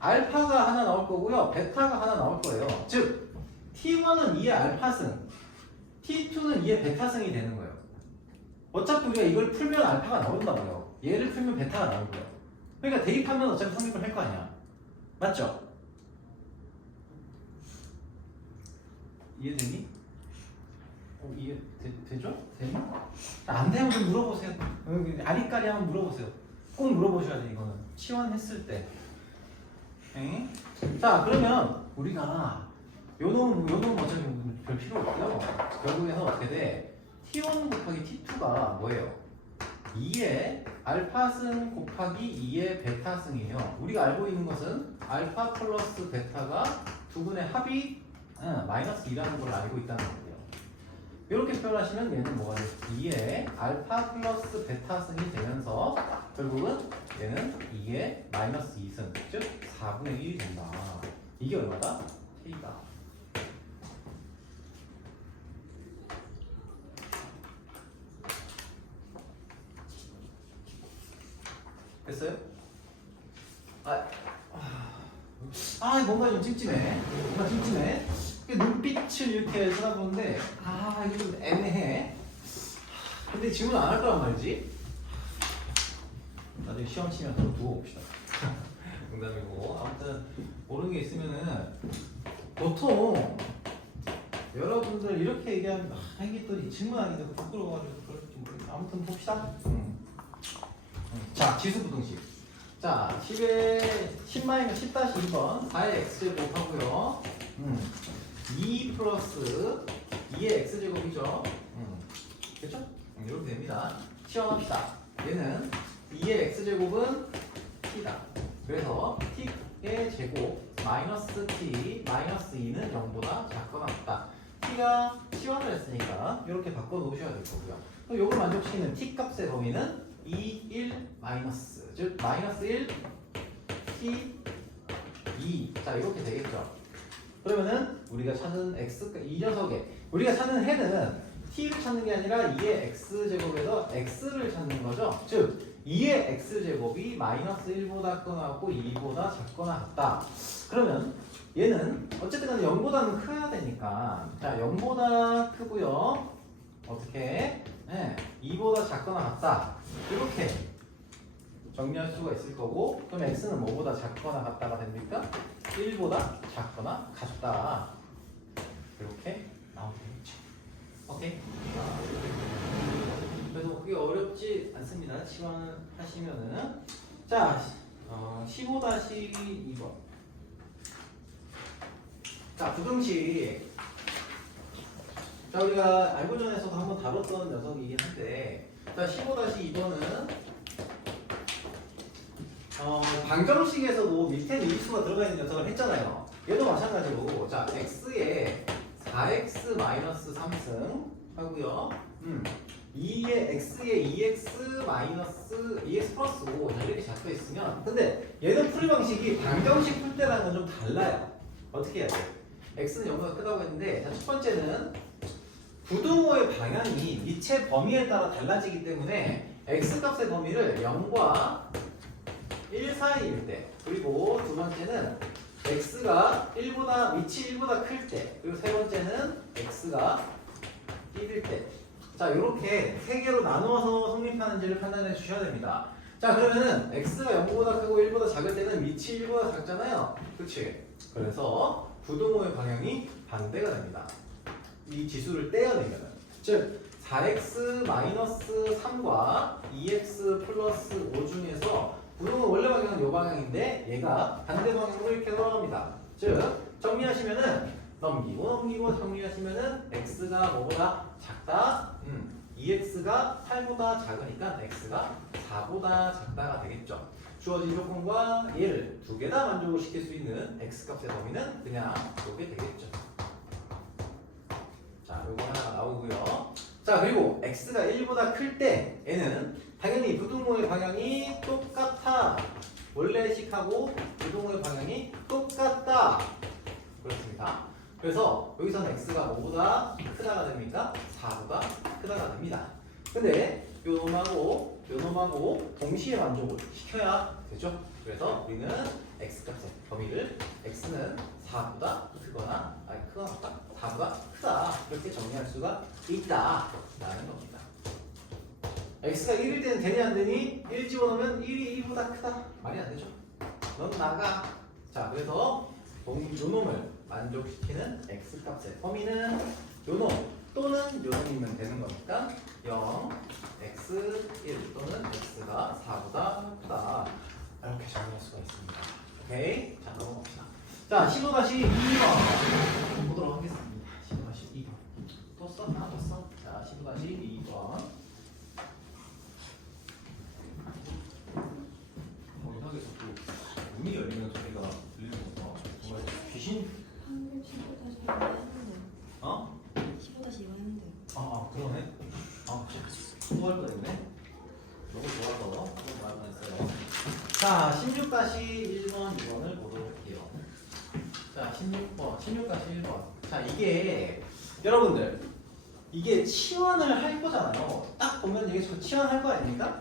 알파가 하나 나올 거고요. 베타가 하나 나올 거예요. 즉 t1은 2의 알파승, t2는 2의 베타승이 되는 거예요. 어차피 우리가 이걸 풀면 알파가 나온다고요. 얘를 풀면 베타가 나오고요. 그러니까 대입하면 어차피 성립을 할 거 아니야. 맞죠? 이해되니? 되죠? 되니? 안 되면 좀 물어보세요. 아리까리 한번 물어보세요. 꼭 물어보셔야 돼, 이거는. 치환했을 때. 에? 자, 그러면 우리가 요놈 어차피 별 필요 없고요. 결국에는 어떻게 돼? t1 곱하기 t2가 뭐예요? 2의 알파승 곱하기 2의 베타승이에요. 우리가 알고 있는 것은 알파 플러스 베타가 두 분의 합이 마이너스 2라는 걸 알고 있다는 거예요. 이렇게 표현하시면 얘는 뭐가 돼요? 2의 알파 플러스 베타승이 되면서 결국은 얘는 2의 마이너스 2승, 즉 4분의 1이 된다. 이게 얼마다? K다. 됐어요? 뭔가 좀 찜찜해. 뭔가 찜찜해. 눈빛을 이렇게 쳐다보는데, 이게 좀 애매해. 근데 질문 안 할 거란 말이지? 나중에 시험 치면 더 두고 봅시다. 농담이고. 아무튼, 모르는 게 있으면은, 보통, 여러분들 이렇게 얘기하면, 이게 또 질문하기도 부끄러워가지고 그럴지 모르겠네. 아무튼 봅시다. 자, 지수부등식. 자, 10-2번 4의 x제곱 하고요. 2 플러스 2의 x제곱이죠. 그렇죠? 이렇게 됩니다. 시험합시다. 얘는 2의 x제곱은 t다. 그래서 t의 제곱 마이너스 t 마이너스 2는 0보다 작거나 같다. t가 시원을 했으니까 이렇게 바꿔 놓으셔야 될 거고요. 그럼 요걸 만족시키는 t 값의 범위는 2, 1, 마이너스, 즉 마이너스 1, t, 2. 자, 이렇게 되겠죠. 그러면은 우리가 찾는 x, 이 녀석의 우리가 찾는 해는 t를 찾는 게 아니라 2의 x제곱에서 x를 찾는 거죠. 즉 2의 x제곱이 마이너스 1보다 크고 2보다 작거나 같다. 그러면 얘는 어쨌든 간에 0보다는 커야 되니까, 자, 0보다 크고요. 어떻게? 2보다 작거나 같다. 이렇게 정리할 수가 있을 거고, 그럼 x는 뭐보다 작거나 같다가 됩니까? 1보다 작거나 같다. 이렇게 나오게 되겠죠. 오케이? 그래서 그게 어렵지 않습니다. 치환하시면은. 자, 15-2번. 자, 부등식. 자, 우리가 알고전에서도 한번 다뤘던 녀석이긴 한데, 자, 15-2번은 방정식에서도 밑에 일수가 들어가 있는 녀석을 했잖아요. 얘도 마찬가지로 마찬가지로 자 x에 4x 마이너스 3승 하고요. 2에 x에 2x 마이너스 2x 플러스 5 이렇게 잡혀 있으면 근데 얘는 풀이 방식이 방정식 풀 때랑은 좀 달라요. 어떻게 해야 돼? x는 0보다 크다고 했는데 자, 첫 번째는 부등호의 방향이 미체 범위에 따라 달라지기 때문에 x 값의 범위를 0과 1 사이일 때 그리고 두 번째는 x가 1보다 밑이 1보다 클 때 그리고 세 번째는 x가 1일 때 자 이렇게 세 개로 나누어서 성립하는지를 판단해 주셔야 됩니다. 자 그러면은 x가 0보다 크고 1보다 작을 때는 밑이 1보다 작잖아요. 그렇지? 그래서 부등호의 방향이 반대가 됩니다. 이 지수를 떼어내면은 즉 4x 마이너스 3과 2x 플러스 5 중에서 부등호 원래 방향은 이 방향인데 얘가 반대 방향으로 이렇게 돌아갑니다. 즉 정리하시면은 넘기고 정리하시면은 x가 뭐보다 작다. 2x가 8보다 작으니까 x가 4보다 작다가 되겠죠. 주어진 조건과 얘를 두 개 다 만족을 시킬 수 있는 x값의 범위는 그냥 이게 되겠죠. 자, 요거 하나 나오고요. 자, 그리고 x가 1보다 클 때 얘는 당연히 부등호의 방향이 똑같아. 원래 식하고 부등호의 방향이 똑같다. 그렇습니다. 그래서 여기서는 x가 뭐보다 크다가 됩니까? 4보다 크다가 됩니다. 근데 요놈하고 동시에 만족을 시켜야 되죠. 그래서 우리는 x값의 범위를 x는 4보다 크거나 크거나 4보다 크다 이렇게 정리할 수가 있다라는 겁니다. x가 1일 때는 되니 안 되니? 1 집어넣으면 1이 1보다 크다 말이 안 되죠. 넌 나가. 자 그래서 요놈을 만족시키는 x값의 범위는 요놈 또는 요놈이면 되는 거니까 0, x, 1 또는 x가 4보다 크다 이렇게 정리할 수가 있습니다. 오케이? 자 넘어갑시다. 자 15-2번 보도록 하겠습니다. 15-2번 또 써? 하나 더 써? 자 15-2번 여기서 또 문이 열리면 저희가 들리는 거죠. 정말 귀신? 방금 15-2번 했는데. 어? 15-2번 했는데. 그러네. 또 할 뻔했네. 너무 좋아서 너무 말 뻔했어요. 자 16-1번 2번을 보도록 할게요. 자 16-1번 자 이게 여러분들 이게 치환을 할 거잖아요. 딱 보면 이게 저 치환할 거 아닙니까?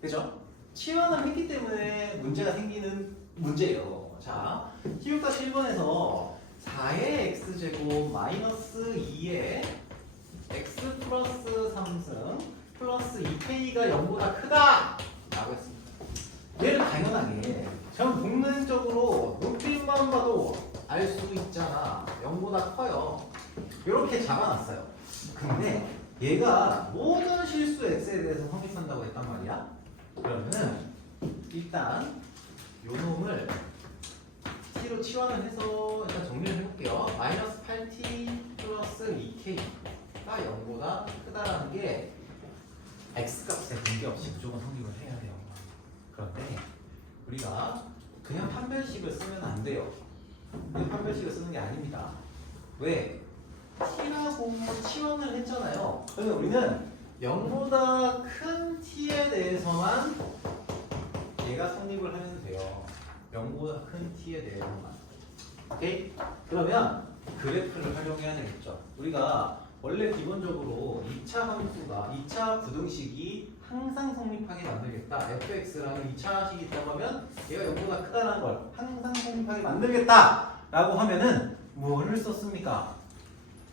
그죠? 치환을 했기 때문에 문제가 생기는 문제예요. 자 16-1번에서 4의 x제곱 마이너스 2의 x 플러스 3승 플러스 2k가 0보다 크다 라고 했습니다. 얘를 당연하게 전 복면적으로 눈빛만 봐도 알 수 있잖아. 0보다 커요. 이렇게 잡아놨어요. 근데 얘가 모든 실수 x에 대해서 성립한다고 했단 말이야. 그러면은 일단 요 놈을 t로 치환을 해서 일단 정리를 해볼게요. 마이너스 8t 플러스 2k가 0보다 크다라는 게 x값에 관계없이 무조건 성립을 해야 돼요. 그런데 우리가 그냥 판별식을 쓰면 안 돼요. 그냥 판별식을 쓰는 게 아닙니다. 왜? t라고 치환을 했잖아요. 그러면 우리는 0보다 큰 t에 대해서만 얘가 성립을 하면 돼요. 0보다 큰 t에 대해서만. 오케이? 그러면 그래프를 활용해야 되겠죠. 우리가 원래 기본적으로 2차 함수가 2차 부등식이 항상 성립하게 만들겠다. fx라는 2차 식이 있다고 하면 얘가 0보다 크다는 걸 항상 성립하게 만들겠다 라고 하면은 뭐를 썼습니까?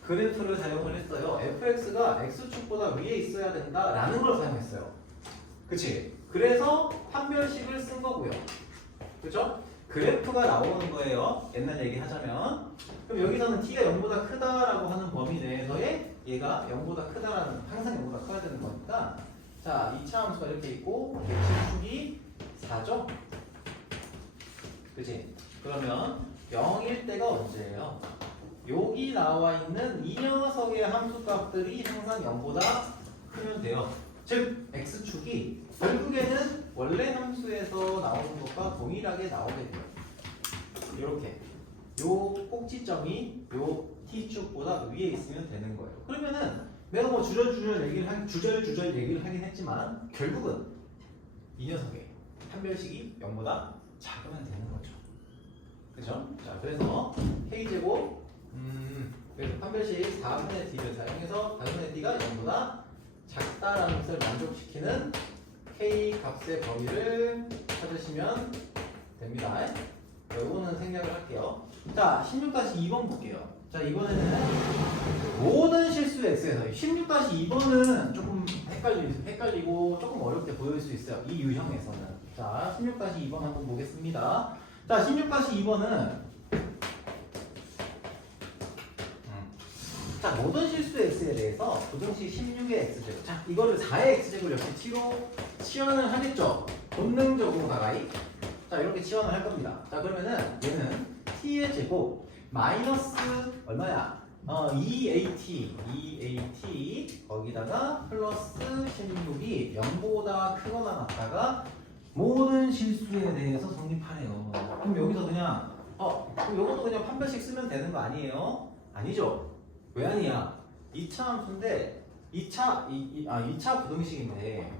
그래프를 사용을 했어요. fx가 x축보다 위에 있어야 된다라는 걸 사용했어요. 그치? 그래서 판별식을 쓴 거고요. 그죠? 그래프가 나오는 거예요. 옛날 얘기 하자면. 그럼 여기서는 t가 0보다 크다라고 하는 범위 내에서의 얘가 0보다 크다라는, 항상 0보다 커야 되는 거니까. 자, 2차 함수가 이렇게 있고, x축이 4죠? 그치? 그러면 0일 때가 언제예요? 여기 나와 있는 이 녀석의 함수값들이 항상 0보다 크면 돼요. 즉 x축이 결국에는 원래 함수에서 나오는 것과 동일하게 나오게 돼요. 이렇게 요 꼭지점이 요 T축보다 위에 있으면 되는 거예요. 그러면은 내가 뭐 주절주절 얘기를 하긴 했지만 결국은 이 녀석의 판별식이 0보다 작으면 되는 거죠. 그죠? 자, 그래서 K제곱 그래서 판별식 4분의 D를 사용해서 4분의 D가 0보다 작다라는 것을 만족시키는 K 값의 범위를 찾으시면 됩니다. 자, 이거는 생략을 할게요. 자, 16-2번 볼게요. 자, 이번에는 모든 실수 X에서 16-2번은 조금 헷갈리고 조금 어렵게 보일 수 있어요. 이 유형에서는. 자, 16-2번 한번 보겠습니다. 자, 16-2번은 자, 모든 실수 X에 대해서 부등식 16의 X제곱. 자, 이거를 4의 X제곱 역시 T로 치환을 하겠죠. 본능적으로 가까이. 자, 이렇게 치환을 할 겁니다. 자, 그러면은 얘는 T의 제곱 마이너스 얼마야? 2AT 거기다가 플러스 16이 0보다 크거나 같다가 모든 실수에 대해서 성립하래요. 그럼 여기서 그냥 그럼 요것도 그냥 판별식 쓰면 되는 거 아니에요? 아니죠. 왜 아니야? 2차 함수인데 2차 부등식인데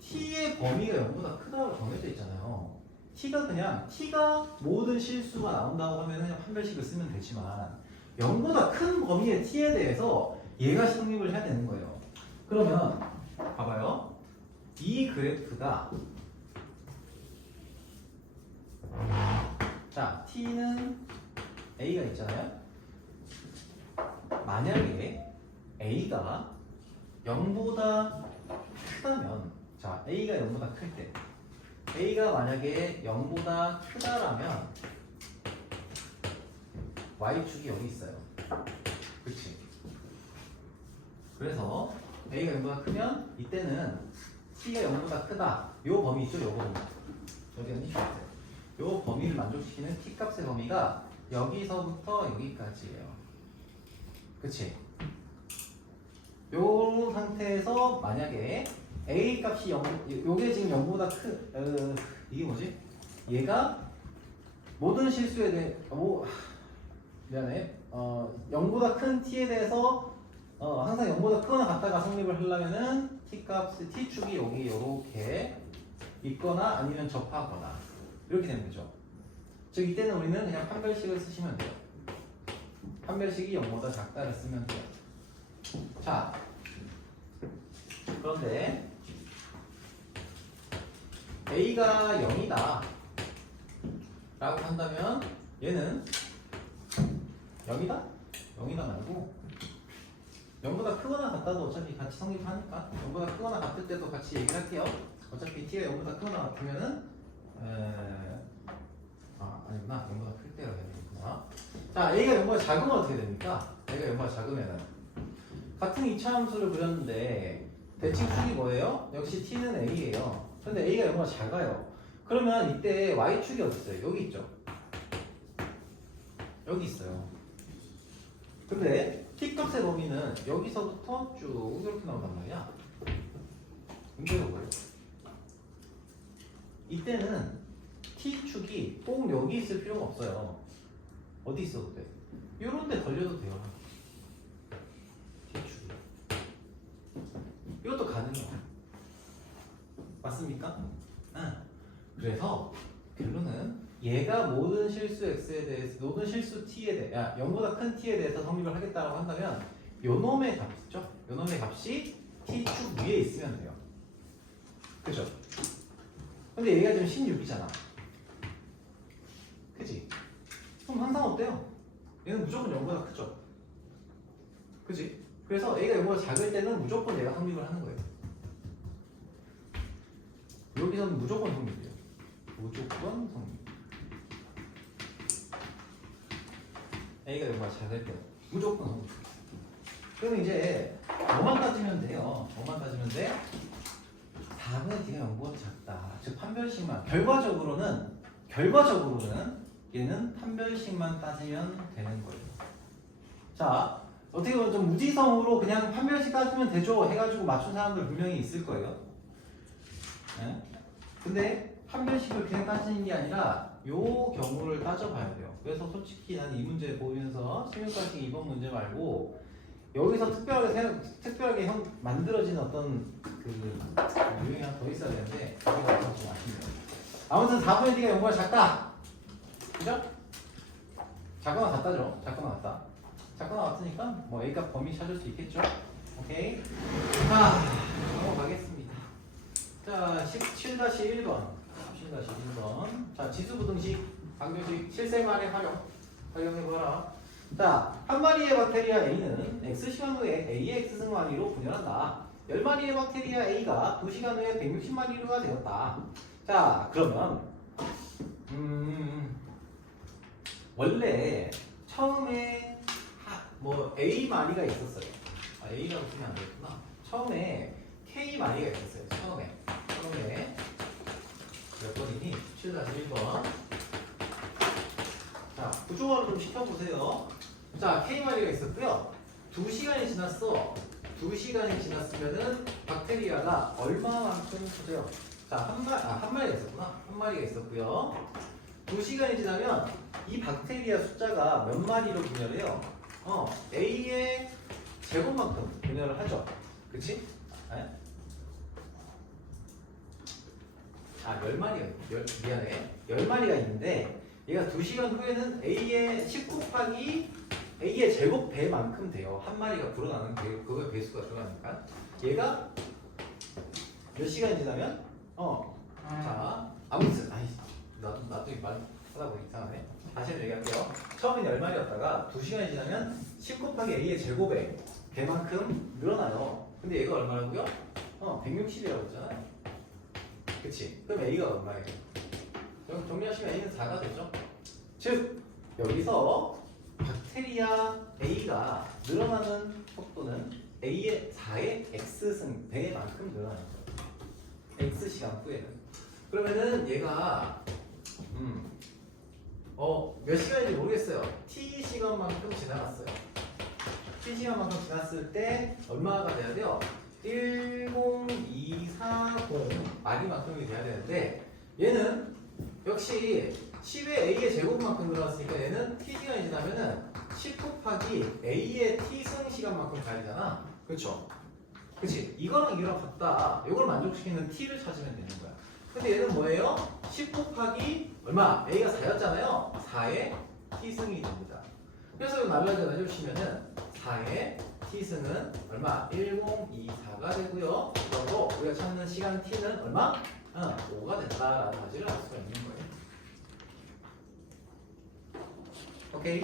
t의 범위가 0보다 크다고 정해져 있잖아요. t가 모든 실수가 나온다고 하면 그냥 판별식을 쓰면 되지만 0보다 큰 범위의 t에 대해서 얘가 성립을 해야 되는 거예요. 그러면 봐봐요. 이 그래프가 자, t는 a가 있잖아요. 만약에 a가 0보다 크다면 자, a가 0보다 클 때 a가 만약에 0보다 크다라면 y축이 여기 있어요. 그치? 그래서 a가 0보다 크면 이때는 t가 0보다 크다. 요 범위 있죠? 요 범위. 여기는 요 범위를 만족시키는 t값의 범위가 여기서부터 여기까지예요. 그치? 요 상태에서 만약에 a 값이 0, 요게 지금 0보다 이게 뭐지? 얘가 모든 실수에 대해 미안해. 0보다 큰 t에 대해서 항상 0보다 크거나 같다가 성립을 하려면은 t축이 여기 요렇게 있거나 아니면 접하거나 이렇게 되는 거죠. 즉 이때는 우리는 그냥 판별식을 쓰시면 돼요. 판별식이 0보다 작다를 쓰면 돼요. 자, 그런데 a가 0이다 라고 한다면 얘는 0이다? 0이다 말고 0보다 크거나 같다도 어차피 같이 성립하니까 0보다 크거나 같을 때도 같이 얘기할게요. 어차피 t가 0보다 크거나 같으면은 아니구나. 0보다 클 때가 되겠구나. 자, a가 0보다 작으면 어떻게 됩니까? a가 0보다 작으면은 같은 2차 함수를 그렸는데 대칭축이 뭐예요? 역시 t는 a예요. 근데 a가 0보다 작아요. 그러면 이때 y축이 어디 있어요? 여기 있죠. 여기 있어요. 근데 t값의 범위는 여기서부터 쭉 이렇게 나온단 말이야. 문제가 뭐예요? 이때는 t축이 꼭 여기 있을 필요가 없어요. 어디 있어도 돼. 이런 데 걸려도 돼요. t축이. 이것도 가능해요. 맞습니까? 응. 그래서 결론은 얘가 모든 실수 x에 대해서 모든 실수 t에 대해 0보다 큰 t에 대해서 성립을 하겠다고 한다면 요놈의 값 있죠? 요놈의 값이 t축 위에 있으면 돼요. 그죠? 근데 얘가 지금 16이잖아. 그지? 그럼 항상 어때요? 얘는 무조건 0보다 크죠? 그지? 그래서 A가 0보다 작을 때는 무조건 얘가 성립을 하는 거예요. 여기서는 무조건 성립이에요. 무조건 성립. A가 0보다 작을 때 무조건 성립. 그럼 이제 뭐만 따지면 돼요. 뭐만 따지면 돼? 4분의 D가 0보다 작다. 즉 판별식만 결과적으로는 얘는 판별식만 따지면 되는 거예요. 자, 어떻게 보면 좀 무지성으로 그냥 판별식 따지면 되죠 해가지고 맞춘 사람들 분명히 있을 거예요. 네? 근데 판별식을 그냥 따지는 게 아니라 요 경우를 따져봐야 돼요. 그래서 솔직히 난 이 문제 보면서 16가지 2번 문제 말고 여기서 특별하게 만들어진 어떤 그 유형이 하나 더 있어야 되는데 여기가 좀 아쉽네요. 아무튼 4분의 D가 0보다 작다. 그죠? 작거나 같다죠. 작거나 같다. 작거나 같으니까 뭐 A값 범위 찾을 수 있겠죠. 오케이. 자, 넘어가겠습니다. 자, 17-1번. 17-1번. 자, 지수부등식, 방정식, 실생활의 활용해봐라. 자, 한 마리의 박테리아 A는 X시간 후에 A의 X승마리로 분열한다. 10마리의 박테리아 A가 2시간 후에 160마리로가 되었다. 자, 그러면 원래 처음에 뭐 A 마리가 있었어요. 아, A라고 쓰면 안 되겠구나. 처음에 K 마리가 있었어요. 처음에 몇 번이니? 17-1번. 자, 구조화를 좀 시켜보세요. 자, K 마리가 있었고요. 2시간이 지났어. 2시간이 지났으면은 박테리아가 얼마만큼 보세요. 자, 한 마리가 있었구나. 한 마리가 있었고요. 2시간이 지나면 이 박테리아 숫자가 몇 마리로 분열해요? A의 제곱만큼 분열을 하죠. 그치? 네? 10마리가, 10마리가 있는데 얘가 2시간 후에는 A의 10 곱하기 A의 제곱 배만큼 돼요. 한 마리가 불어나는 그거의 배수가 들어가니까. 얘가 몇 시간이 지나면? 자, 아무튼, 나도 말 하다 보니 이상하네. 다시 한번 얘기할게요. 처음엔 10마리였다가 2시간이 지나면 10 곱하기 A의 제곱에 배만큼 늘어나요. 근데 얘가 얼마라고요? 160이라고 했잖아요. 그치? 그럼 A가 얼마예요? 그럼 정리하시면 A는 4가 되죠? 즉, 여기서 박테리아 A가 늘어나는 속도는 A의 4의 X승 배만큼 늘어나는 거예요. X시간 후에는. 그러면은 얘가 몇 시간인지 모르겠어요. T시간만큼 지나갔어요. T시간만큼 지났을 때 얼마가 돼야 돼요? 10240 마리만큼이 돼야 되는데 얘는 역시 10의 A의 제곱만큼 늘어났으니까 얘는 T시간이 지나면은 10 곱하기 A의 T승 시간만큼 가야 되잖아. 그렇죠? 그치? 이거랑 같다. 이걸 만족시키는 T를 찾으면 되는 거야. 근데 얘는 뭐예요? 10 곱하기 얼마? A가 4였잖아요. 4의 T승이 됩니다. 그래서 이거 나눠주시면은 4의 T승은 얼마? 1024가 되고요. 그리고 우리가 찾는 시간 T는 얼마? 5가 된다라는 가지를 알 수가 있는 거예요. 오케이?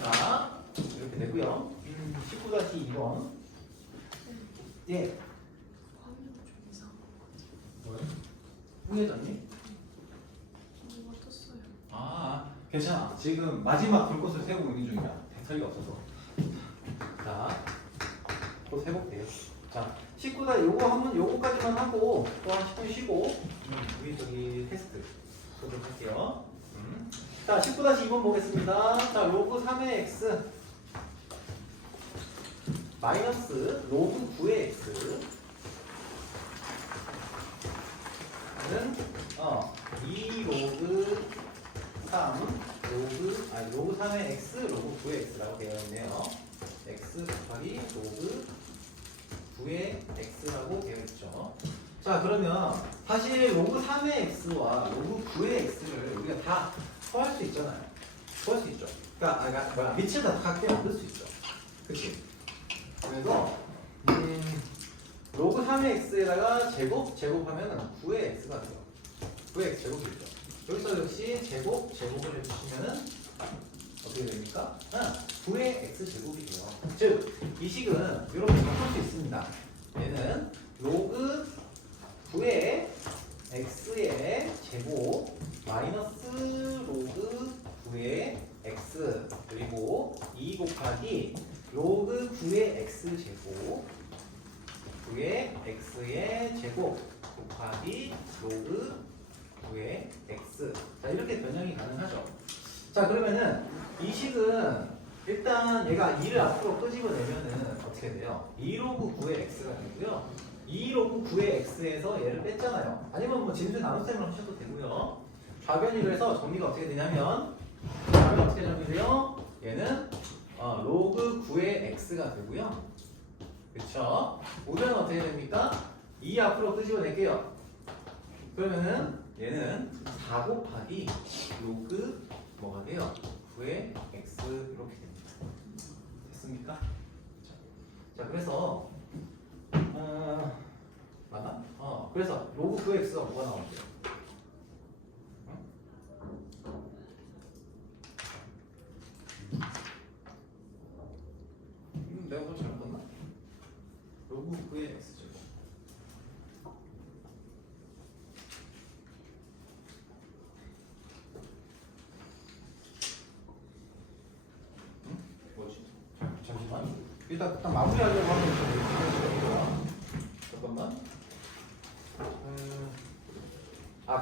자, 이렇게 되고요. 19-2번. 예. 화면 좀 이상한 뭐요? 흥해졌니? 뭐가 떴어요. 괜찮아. 지금 마지막 불꽃을 세우고 있는 중이야. 대설이 없어서. 자, 곧 회복돼요. 자, 19-요거까지만 하고 또 한 10분 쉬고 우리 저기 테스트 보도록 할게요. 자, 19-2번 보겠습니다. 자, 로그 3의 x 마이너스 로그 9의 x는 이 로그 3 로그 3의 x 로그 9의 x라고 되어 있네요. x 곱하기 로그 9의 x라고 되어 있죠. 자, 그러면 사실 로그 3의 x와 로그 9의 x를 우리가 다 구할 수 있잖아요. 구할 수 있죠. 그러니까 밑을 다 각게 만들 수 있어. 그치? 그래서 로그 3의 x에다가 제곱하면 9의 x가 돼요. 9의 x 제곱이 되죠. 여기서 역시 제곱을 해주시면은 어떻게 됩니까? 9의 x 제곱이 돼요. 즉, 이 식은 이렇게 바꿀 수 있습니다. 얘는 로그 9의 x의 제곱 마이너스 로그 9의 x 그리고 2 곱하기 로그 9의 x 제곱 9의 x의 제곱 곱하기 로그 9의 x. 자, 이렇게 변형이 가능하죠. 자, 그러면은 이 식은 일단 얘가 2를 앞으로 끄집어내면은 어떻게 돼요? 2로그 9의 x가 되고요. 2 로그 9의 x에서 얘를 뺐잖아요. 아니면 뭐 진수 나눗셈을 하셔도 되고요. 좌변이로 해서 정리가 어떻게 되냐면 좌변이 어떻게 정리돼요? 얘는 로그 9의 x가 되고요. 그쵸? 우변은 어떻게 됩니까? 2 앞으로 끄집어낼게요. 그러면은 얘는 4 곱하기 로그 뭐가 돼요? 9의 x 이렇게 됩니다. 됐습니까? 자 그래서 맞나? 그래서 로그 9의 x가 뭐가 나올게요? 내가 뭐 잘못 봤나? 로그 9의 x죠. 뭐지? 잠시만. 일단 마무리하려고 하면 좀 잠깐만.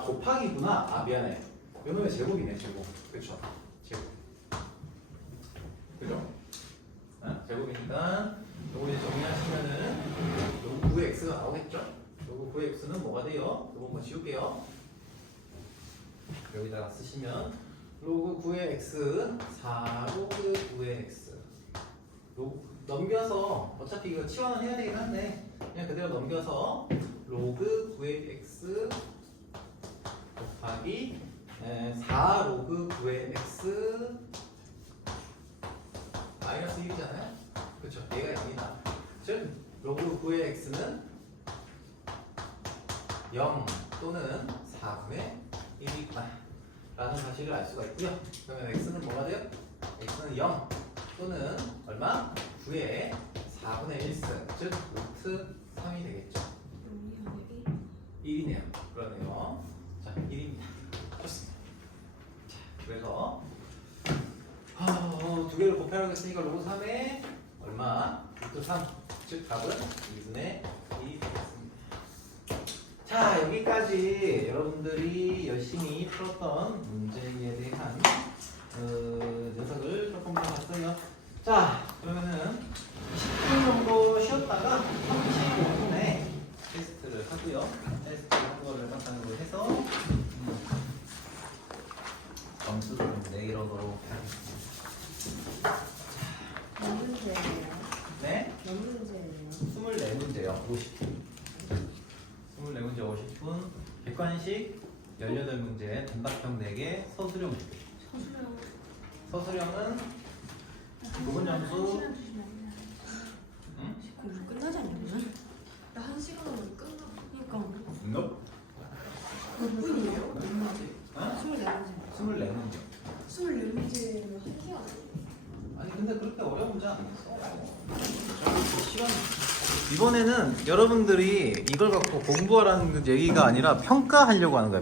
곱하기구나. 미안해. 이놈의 제곱이네. 제곱. 그렇죠. 제곱. 그죠? 제곱이니까 요거 이제 정리하시면은 요거 9의 x가 나오겠죠? 요거 9의 x는 뭐가 돼요? 요거 한번 지울게요. 여기다가 쓰시면 로그 9의 x 4 로그 9의 x 넘겨서 어차피 이거 치환은 해야 되긴 한데 그냥 그대로 넘겨서 로그 9의 x 곱하기 4 로그 9의 x 마이너스 1이잖아요. 그렇죠. 얘가 0이다. 즉 로그 9의 x는 0 또는 4분의 1이다 라는 사실을 알 수가 있고요. 그러면 x는 뭐가 돼요? x는 0 또는 얼마? 9의 4분의 1승 즉 루트 3이 되겠죠. 1이네요. 그러네요. 자 1입니다. 좋습니다. 자 그래서 두 개를 곱하라고 했으니까 로그 3에 얼마? 루트 3. 즉 답은 2분의 1이 되겠습니다. 자 여기까지 여러분들이 열심히 풀었던 문제에 대한 녀석을 조금 봐봤어요. 자 그러면은 10분 정도 쉬었다가 35분에 테스트를 하고요. 테스트를 한 거를 바탕으로 해서 점수를 내도록 하겠습니다. 몇 문제예요? 네? 몇 문제예요? 24문제요. 50분. 24문제 50분. 객관식 18문제, 단답형 4개, 서술형 4개. 서술형은 부분 점수. 응? 공부 끝나지 않냐? 나 1시간 하면 끝나. 그러니까 No? 몇 분이에요? 어? 24문제. 24문제. 24문제면 1시간. 아니 근데 그렇게 어려운 문제 아니었어. 시간 이번에는 여러분들이 이걸 갖고 공부하라는 얘기가 아니라 평가하려고 하는 거예요.